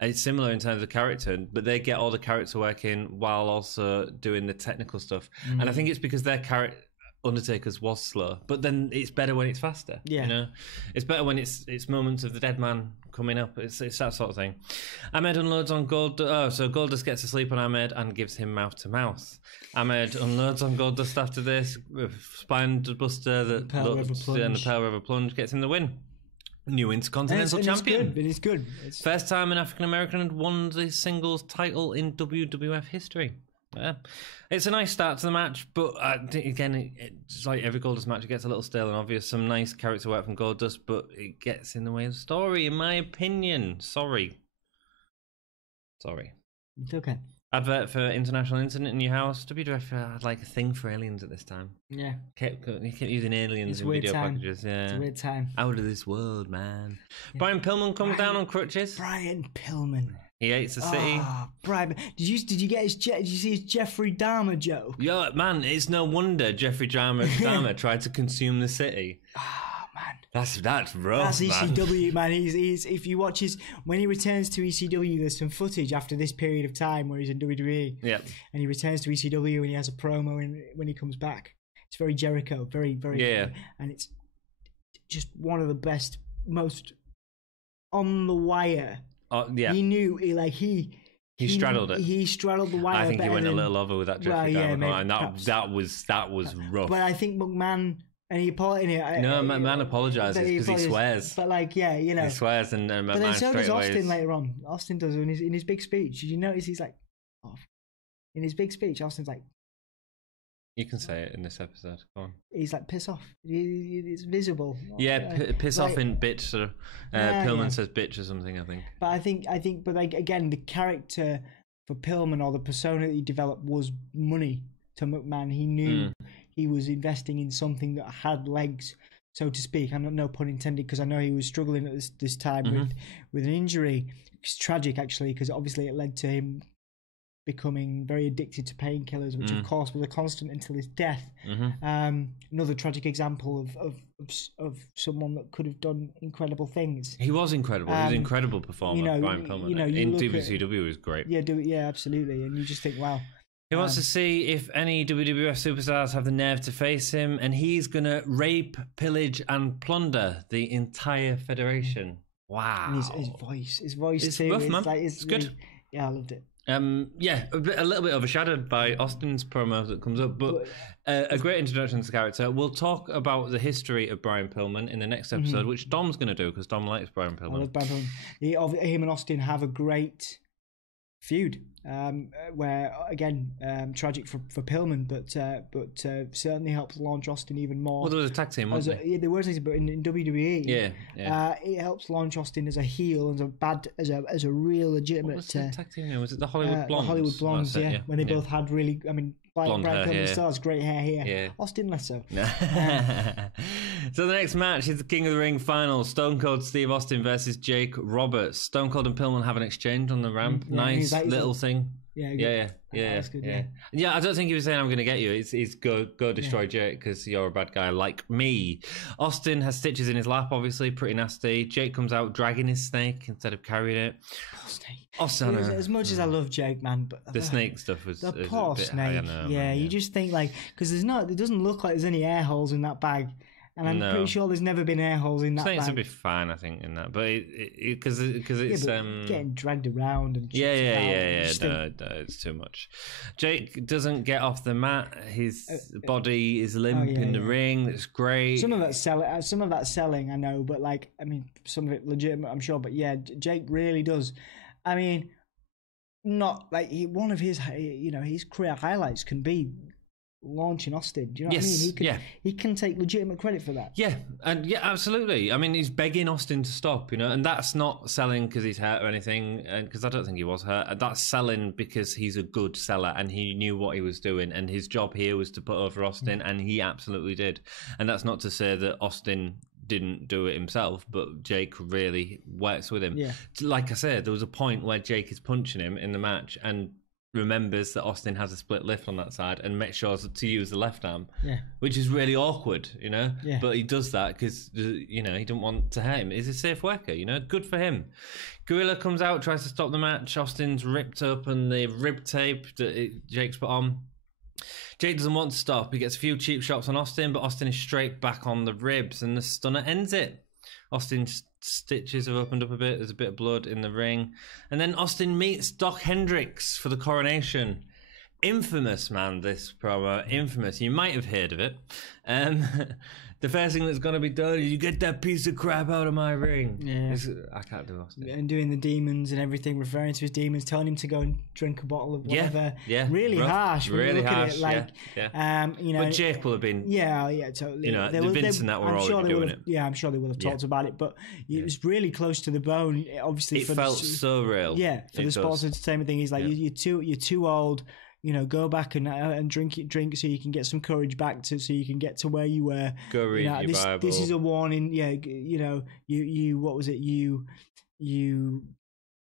it's similar in terms of the character, but they get all the character work in while also doing the technical stuff. And I think it's because their character, Undertaker's, was slow, but then it's better when it's faster. You know, it's better when it's moments of the dead man coming up. It's that sort of thing. Ahmed unloads on Goldust. So Goldust gets asleep on Ahmed and gives him mouth to mouth. Ahmed unloads on Goldust after this spine buster that looks, and the Pearl River Plunge gets him the win. New Intercontinental champion. It's good. First time an African American had won the singles title in WWF history. Yeah. It's a nice start to the match, but again, it's like every Goldust match, it gets a little stale and obvious. Some nice character work from Goldust, but it gets in the way of the story, in my opinion. Sorry. It's okay. Advert for International Internet in your house. WWF had like a thing for aliens at this time. Yeah. Kept using aliens in video packages. Yeah. It's a weird time. Out of this world, man. Yeah. Brian Pillman comes down on crutches. Brian Pillman. He hates the city. Brian, did you see his Jeffrey Dahmer joke? Yeah, man, it's no wonder Jeffrey Dahmer tried to consume the city. Man, that's rough. That's ECW, man. He's if you watch when he returns to ECW, there's some footage after this period of time where he's in WWE. Yeah, and he returns to ECW and he has a promo when he comes back. It's very Jericho, very and it's just one of the best, most on the wire. He knew, he straddled it. He straddled the wire. I think he went a little over with that Jeffrey Dahmer, and that was rough. But I think McMahon, and he apologized. McMahon apologizes because he swears. But he swears, and but then so does Austin later on. Austin does in his big speech. Did you notice he's like, in his big speech, Austin's like. You can say it in this episode. Go on. He's like, piss off. It's visible. Yeah, piss off in bitch. So, Pillman says bitch or something, I think. But I think, but again, the character for Pillman or the persona that he developed was money to McMahon. He knew he was investing in something that had legs, so to speak. And no pun intended, because I know he was struggling at this time with an injury. It's tragic, actually, because obviously it led to him becoming very addicted to painkillers, which of course was a constant until his death. Another tragic example of someone that could have done incredible things. He was incredible. He was an incredible performer. Brian Pillman. In WCW, he was great. Yeah, absolutely. And you just think, wow. He wants to see if any WWF superstars have the nerve to face him, and he's going to rape, pillage, and plunder the entire federation. Wow. And his voice it's too. Rough, man. It's good. Really, yeah, I loved it. A little bit overshadowed by Austin's promo that comes up, but a great introduction to the character. We'll talk about the history of Brian Pillman in the next episode, which Dom's going to do because Dom likes Brian Pillman. I love Brian Pillman. Him and Austin have a great feud, where again tragic for Pillman, but certainly helps launch Austin even more. Well, there was a tag team, wasn't there? Yeah, there was, but in WWE, it helps launch Austin as a heel, as a real legitimate. What was the tag team? Was it the Hollywood Blondes? The Hollywood Blondes, when they both had really, blonde Brian hair, Pillman still has great hair here. Yeah. Austin less so. So the next match is the King of the Ring final. Stone Cold Steve Austin versus Jake Roberts. Stone Cold and Pillman have an exchange on the ramp. Nice little thing. Yeah. That's good. Yeah, I don't think he was saying I'm going to get you. It's go destroy Jake because you're a bad guy like me. Austin has stitches in his lap, obviously, pretty nasty. Jake comes out dragging his snake instead of carrying it. Poor snake. Austin, As much as I love Jake, man, but the snake stuff was the poor snake. You just think like because it doesn't look like there's any air holes in that bag. And I'm pretty sure there's never been air holes in that Snakes bag. would be fine, I think, in that. But because it's getting dragged around and No, it's too much. Jake doesn't get off the mat. His body is limp in the ring. It's great. Some of that selling, I know, but like, I mean, some of it legitimate, I'm sure. But yeah, Jake really does. I mean, not like one of his, his career highlights can be launching Austin. Do you know what I mean? He can take legitimate credit for that. Yeah, and absolutely. I mean, he's begging Austin to stop, and that's not selling because he's hurt or anything, and because I don't think he was hurt. That's selling because he's a good seller and he knew what he was doing, and his job here was to put over Austin, and he absolutely did. And that's not to say that Austin didn't do it himself, but Jake really works with him. Yeah. Like I said, there was a point where Jake is punching him in the match and remembers that Austin has a split lift on that side and makes sure to use the left arm, which is really awkward, but he does that because he didn't want to hurt him. He's a safe worker, good for him. Gorilla comes out, tries to stop the match. Austin's ripped up and the rib tape that Jake's put on. Jake doesn't want to stop. He gets a few cheap shots on Austin, but Austin is straight back on the ribs and the stunner ends it. Austin's stitches have opened up a bit. There's a bit of blood in the ring. And then Austin meets Doc Hendricks for the coronation. Infamous, man, this promo. Infamous. You might have heard of it. The first thing that's going to be done is you get that piece of crap out of my ring. Yeah. I can't do Austin. And doing the demons and everything, referring to his demons, telling him to go and drink a bottle of whatever. Yeah. Really rough, harsh. Really harsh. At it, but Jake will have been. Yeah, totally. The Vince and that were already doing it. Yeah, I'm sure they would have talked about it, but it was really close to the bone. Obviously, it felt so real. Yeah, for the sports entertainment thing, he's like, you're too old. Go back and drink so you can get some courage back so you can get to where you were. Go read your Bible. This is a warning. Yeah, you what was it? You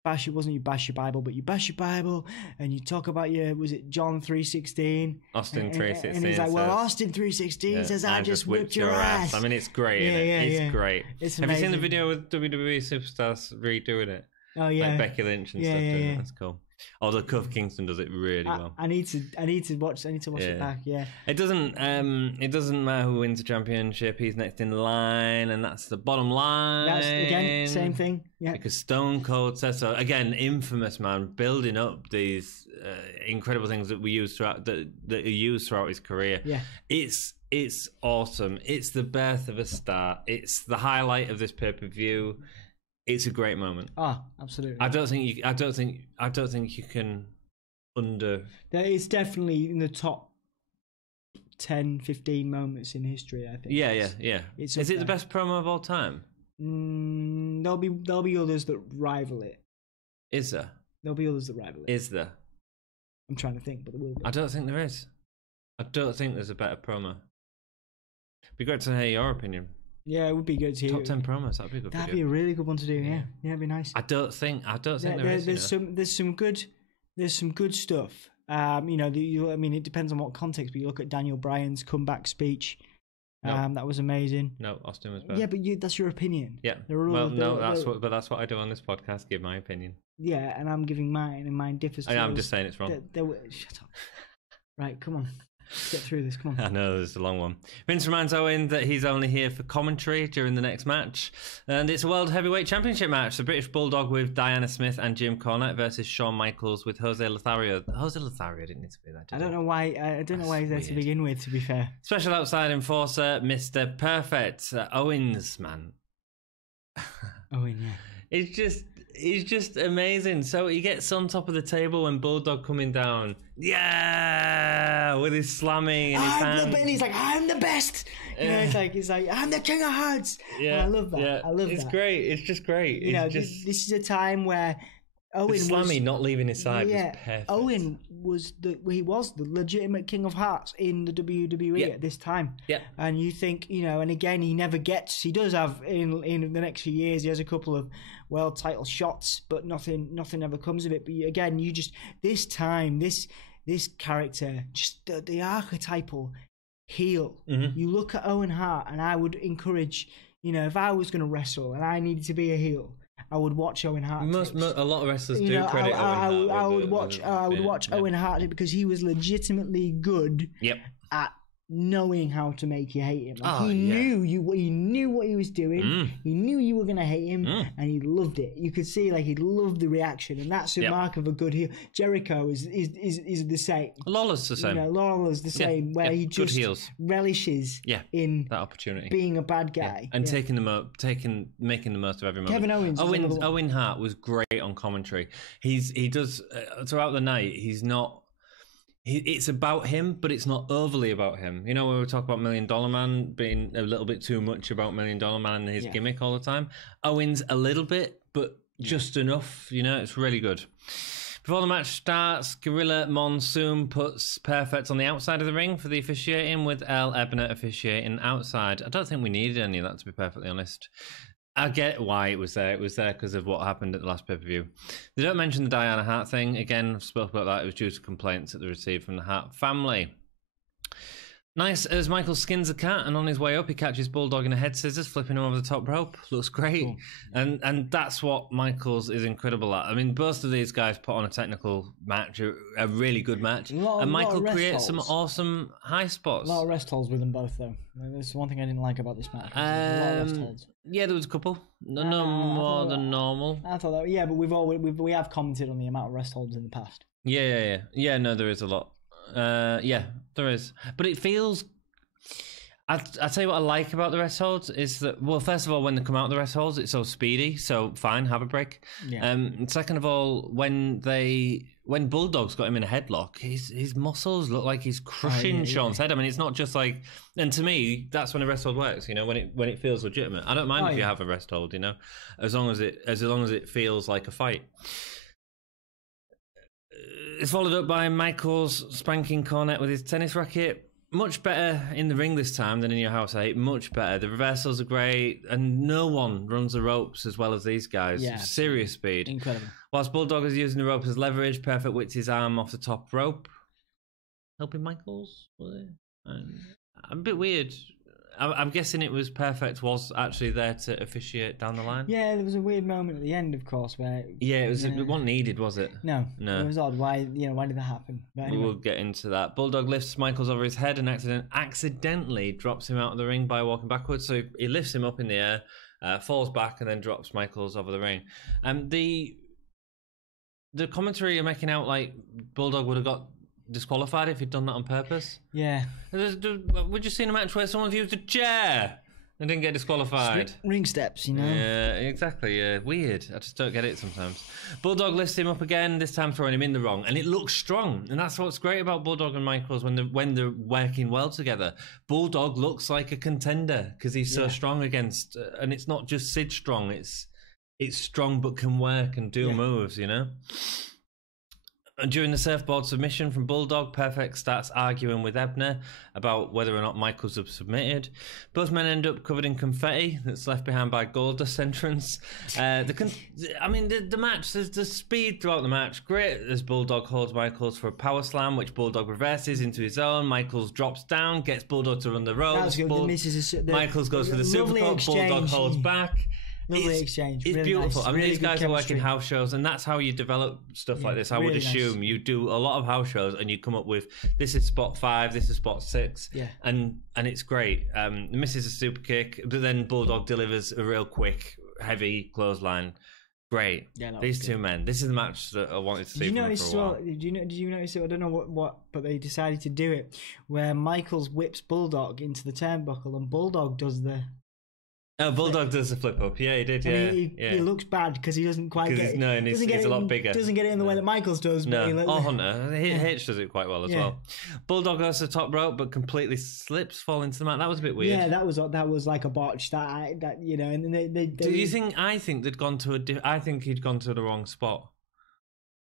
bash it, wasn't you bash your Bible, but you bash your Bible and you talk about was it John 3:16? Austin 3:16. And he's like, well, Austin 3:16 says I just whipped your ass. I mean, it's great. It's great. It's Have you seen the video with WWE superstars redoing it? Oh yeah, like Becky Lynch and stuff doing it. That's cool. Although Kofi Kingston does it really well. I need to watch it back. Yeah. It doesn't matter who wins the championship. He's next in line, and that's the bottom line. That's again same thing. Yeah. Because Stone Cold says so. Again, infamous man, building up these incredible things that we use throughout that he used throughout his career. Yeah. It's awesome. It's the birth of a star. It's the highlight of this pay-per-view. It's a great moment. Oh, absolutely. I don't think you can under. It's definitely in the top 10, 15 moments in history, I think. Yeah. Is it the best promo of all time? There'll be others that rival it. Is there? There'll be others that rival it. Is there? I'm trying to think, but there will be. I don't think there is. I don't think there's a better promo. Be great to hear your opinion. Yeah, it would be good to hear. Top 10 promos, that'd be good. That'd be a really good one to do. Yeah, it'd be nice. I don't think there is. There's some good stuff. I mean, it depends on what context, but you look at Daniel Bryan's comeback speech. Nope. That was amazing. No, Austin was better. Yeah, but that's your opinion. Yeah. That's what I do on this podcast. Give my opinion. Yeah, and I'm giving mine, and mine differs. I'm just saying it's wrong. Shut up. Right, come on. Let's get through this, come on. I know, this is a long one. Vince reminds Owen that he's only here for commentary during the next match. And it's a World Heavyweight Championship match. The British Bulldog with Diana Smith and Jim Cornette versus Shawn Michaels with Jose Lothario. Jose Lothario didn't need to be there. I don't know why he's there to begin with, to be fair. Special outside enforcer, Mr. Perfect. Owens, man. Owen, yeah. He's just amazing. So he gets on top of the table when Bulldog coming down. Yeah, with his slamming and his hand. And he's like, I'm the best. He's like, I'm the king of hearts. Yeah, and I love that. Yeah, I love that. It's great. It's just great. This is a time where Owen the slammy was, not leaving his side was perfect. Owen was the legitimate King of Hearts in the WWE at this time. Yeah. And you think, and again, he does have in the next few years, he has a couple of world title shots, but nothing ever comes of it. But again, this character, just the archetypal heel. Mm-hmm. You look at Owen Hart, and I would encourage, if I was going to wrestle and I needed to be a heel, I would watch Owen Hart. A lot of wrestlers do credit Owen Hart. I would watch Owen Hart because he was legitimately good at knowing how to make you hate him. He knew what he was doing. He knew you were going to hate him, and he loved it. You could see he loved the reaction, and that's a mark of a good heel. Jericho is the same. Lawler's the same. Lawler's the same, where he just relishes in that opportunity, being a bad guy, and making the most of every moment. Kevin Owens. Owen Hart was great on commentary. He does throughout the night. It's about him, but it's not overly about him. When we talk about $1 Million Man being a little bit too much about $1 Million Man and his gimmick all the time. Owen's a little bit, but just enough. It's really good. Before the match starts, Gorilla Monsoon puts Perfect on the outside of the ring for the officiating, with Earl Ebner officiating outside. I don't think we needed any of that, to be perfectly honest. I get why it was there. It was there because of what happened at the last pay-per-view. They don't mention the Diana Hart thing. Again, I've spoken about that. It was due to complaints that they received from the Hart family. Nice as Michael skins a cat, and on his way up, he catches Bulldog in a head scissors, flipping him over the top rope. Looks great. Cool. And that's what Michaels is incredible at. I mean, both of these guys put on a technical match, a really good match. And Michael creates some awesome high spots. A lot of rest holds with them both, though. There's one thing I didn't like about this match. A lot of rest holds. Yeah, there was a couple. No more than normal. I thought that. Yeah, but we have commented on the amount of rest holds in the past. Yeah. No, there is a lot. Yeah, there is. But it feels... I tell you what I like about the rest holds is that, well, first of all, when they come out of the rest holds, it's so speedy, so fine, have a break. Yeah. Second of all, when Bulldog's got him in a headlock, his muscles look like he's crushing Sean's head. I mean, it's not just like... And to me, that's when a rest hold works, when it feels legitimate. I don't mind if you have a rest hold, as long as it feels like a fight. It's followed up by Michaels spanking Cornette with his tennis racket. Much better in the ring this time than in your house 8. Much better. The reversals are great, and no one runs the ropes as well as these guys. Yeah, serious speed. Incredible. Whilst Bulldog is using the rope as leverage, Perfect whips his arm off the top rope. Helping Michaels? A bit weird. I'm guessing it was Perfect was actually there to officiate down the line. Yeah, there was a weird moment at the end, of course, where... Yeah, it wasn't needed, was it? No. It was odd. Why did that happen? But anyway. We'll get into that. Bulldog lifts Michaels over his head and accidentally drops him out of the ring by walking backwards. So he lifts him up in the air, falls back, and then drops Michaels over the ring. The commentary are making out like Bulldog would have got disqualified if he'd done that on purpose. Yeah. We're just seeing a match where someone's used a chair and didn't get disqualified. Ring steps, Yeah, exactly. Yeah, weird. I just don't get it sometimes. Bulldog lifts him up again, this time throwing him in the wrong, and it looks strong. And that's what's great about Bulldog and Michaels when they're working well together. Bulldog looks like a contender because he's so strong against, and it's not just Sid strong. It's strong but can work and do moves. And during the surfboard submission from Bulldog, Perfect starts arguing with Ebner about whether or not Michaels have submitted. Both men end up covered in confetti that's left behind by Goldust entrance. The match, there's the speed throughout the match. Great as Bulldog holds Michaels for a power slam, which Bulldog reverses into his own. Michaels drops down, gets Bulldog to run the ropes. Michaels goes for the supercut. Bulldog holds back. Lovely exchange. It's really beautiful. Nice. I mean, really these guys are chemistry. working house shows, and that's how you develop stuff like this. I would assume you do a lot of house shows, and you come up with this is spot 5, this is spot 6, and it's great. Misses a super kick, but then Bulldog delivers a real quick, heavy clothesline. Great. Yeah, these two men. This is the match that I wanted to see. Did you notice it? I don't know what, but they decided to do it where Michaels whips Bulldog into the turnbuckle, and Bulldog does the. Oh, Bulldog does the flip up. Yeah, he did. Yeah, he looks bad because he doesn't quite get it. No, and he's a lot bigger. Doesn't get it in the way that Michaels does. No, or Hunter. Hitch does it quite well as well. Bulldog goes to the top rope, but completely slips, falling to the mat. That was a bit weird. Yeah, that was like a botch. And they Do you think? I think they'd gone to I think he'd gone to the wrong spot.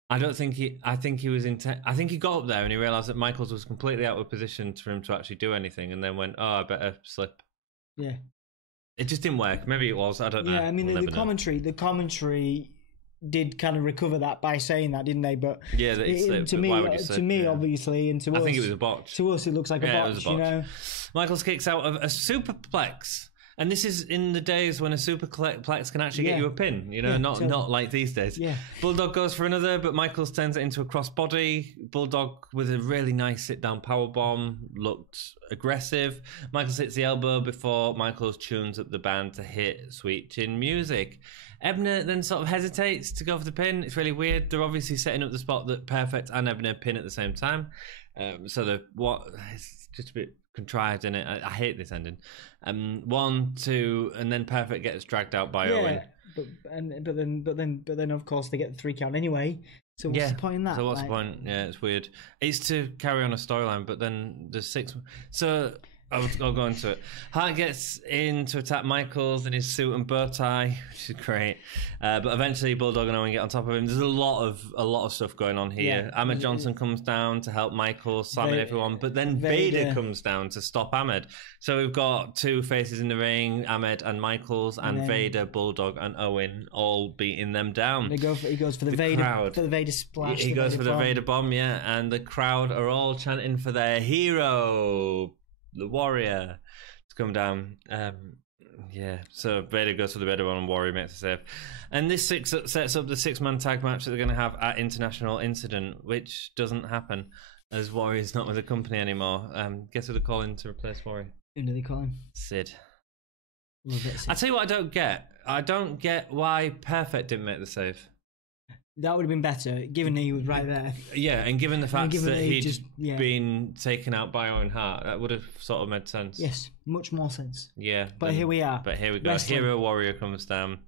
I don't think he. I think he was I think he got up there and he realised that Michaels was completely out of position for him to actually do anything, and then went, "Oh, I better slip." Yeah. It just didn't work. Maybe it was. I don't know. Yeah, I mean the commentary did kind of recover that by saying that, didn't they? But yeah, to me, obviously, and to us, I think it was a botch. To us, it looks like a botch. It was a botch. You know, Michaels kicks out of a superplex. And this is in the days when a superplex can actually get you a pin, you know, not like these days. Yeah. Bulldog goes for another, but Michaels turns it into a crossbody. Bulldog with a really nice sit-down powerbomb, looked aggressive. Michaels hits the elbow before Michaels tunes up the band to hit Sweet Chin Music. Ebner then sort of hesitates to go for the pin. It's really weird. They're obviously setting up the spot that Perfect and Ebner pin at the same time. It's just a bit contrived in it. I hate this ending. 1, 2, and then Perfect gets dragged out by Owen. But then of course they get the 3 count anyway. So what's the point in that? So what's the point? Yeah, it's weird. It's to carry on a storyline, but then there's 6. So I'll go into it. Hart gets in to attack Michaels in his suit and bow tie, which is great. But eventually Bulldog and Owen get on top of him. There's a lot of stuff going on here. Yeah. Ahmed Johnson comes down to help Michaels, slamming everyone, but then Vader comes down to stop Ahmed. So we've got 2 faces in the ring, Ahmed and Michaels, and Vader, Bulldog, and Owen all beating them down. He goes for the Vader crowd. For the Vader splash. He goes for the Vader bomb, and the crowd are all chanting for their hero, the Warrior, to come down. So Vader goes for the Vader one and Warrior makes a save. And this sets up the 6-man tag match that they're going to have at International Incident, which doesn't happen as Warrior's not with the company anymore. Guess who they're calling to replace Warrior? Who do they call him? Sid. I tell you what I don't get. I don't get why Perfect didn't make the save. That would have been better, given he was right there. Yeah, and given the fact that he'd been taken out by Owen Hart, that would have sort of made sense. Yes, much more sense. Yeah. But here we are. But here we go. Wrestling. Hero Warrior comes down.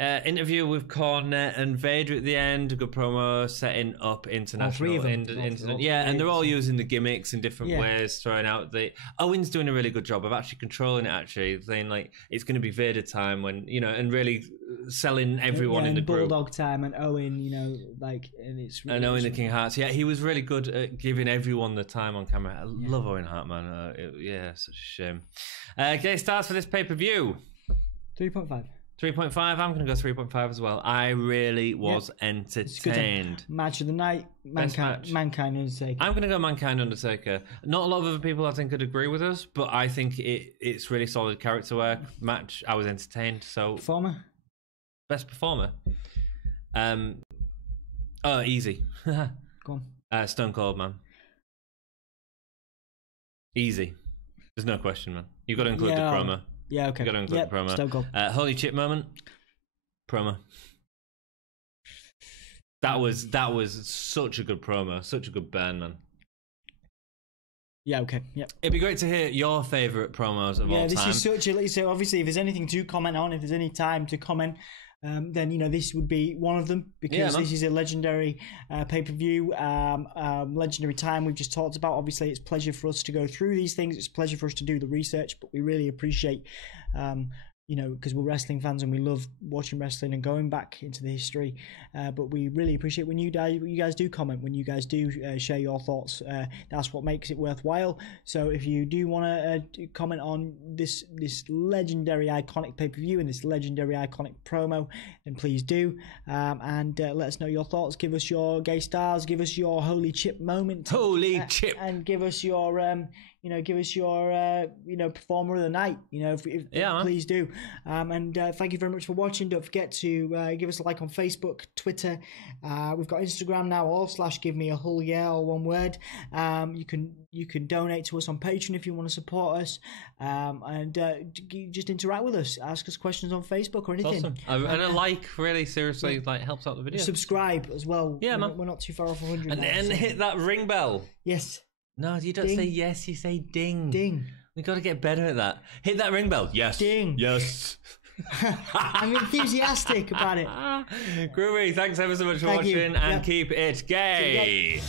Interview with Cornette and Vader at the end. A good promo setting up International Incident. And they're all using the gimmicks in different ways, throwing out the... Owen's doing a really good job of actually controlling it, saying, like, it's going to be Vader time when, you know, and really selling everyone in the group. Bulldog time and Owen, you know, like... And it's really, and Owen the King Hearts. Yeah, he was really good at giving everyone the time on camera. I love Owen Hart, man. Such a shame. Okay, starts for this pay-per-view. 3.5. 3.5. I'm going to go 3.5 as well. I really was entertained. Match of the night. Mankind Undertaker. I'm going to go Mankind Undertaker. Not a lot of other people I think could agree with us, but I think it's really solid character work. Match. I was entertained. So performer. Best performer. Easy. Go on. Stone Cold, man. Easy. There's no question, man. You've got to include the promo. Yeah, okay. You got to include the promo. Stone Cold. Holy chip moment. Promo. That was such a good promo, such a good burn, man. Yeah, okay. Yep. It'd be great to hear your favourite promos of all time. Yeah, this is so obviously if there's anything to comment on, if there's any time to comment, then, you know, this would be one of them, because this is a legendary pay-per-view, legendary time we've just talked about. Obviously, it's a pleasure for us to go through these things. It's a pleasure for us to do the research, but we really appreciate, you know, because we're wrestling fans and we love watching wrestling and going back into the history. But we really appreciate when you guys do comment, when you guys do share your thoughts. That's what makes it worthwhile. So if you do want to comment on this legendary iconic pay-per-view and this legendary iconic promo, then please do. And let us know your thoughts. Give us your gay stars. Give us your holy chip moment. Holy chip. And give us your... give us your, performer of the night. Please do. And thank you very much for watching. Don't forget to give us a like on Facebook, Twitter. We've got Instagram now, /GiveMeAHull, all one word. You can donate to us on Patreon if you want to support us. And just interact with us. Ask us questions on Facebook or anything. Awesome. And a like, really, seriously, helps out the video. Subscribe as well. Yeah, man. We're not too far off 100 and hit that ring bell. Yes. No, you don't say yes, you say ding. Ding. We got to get better at that. Hit that ring bell. Yes. Ding. Yes. I'm enthusiastic about it. Groovy, thanks ever so much for watching, and keep it gay.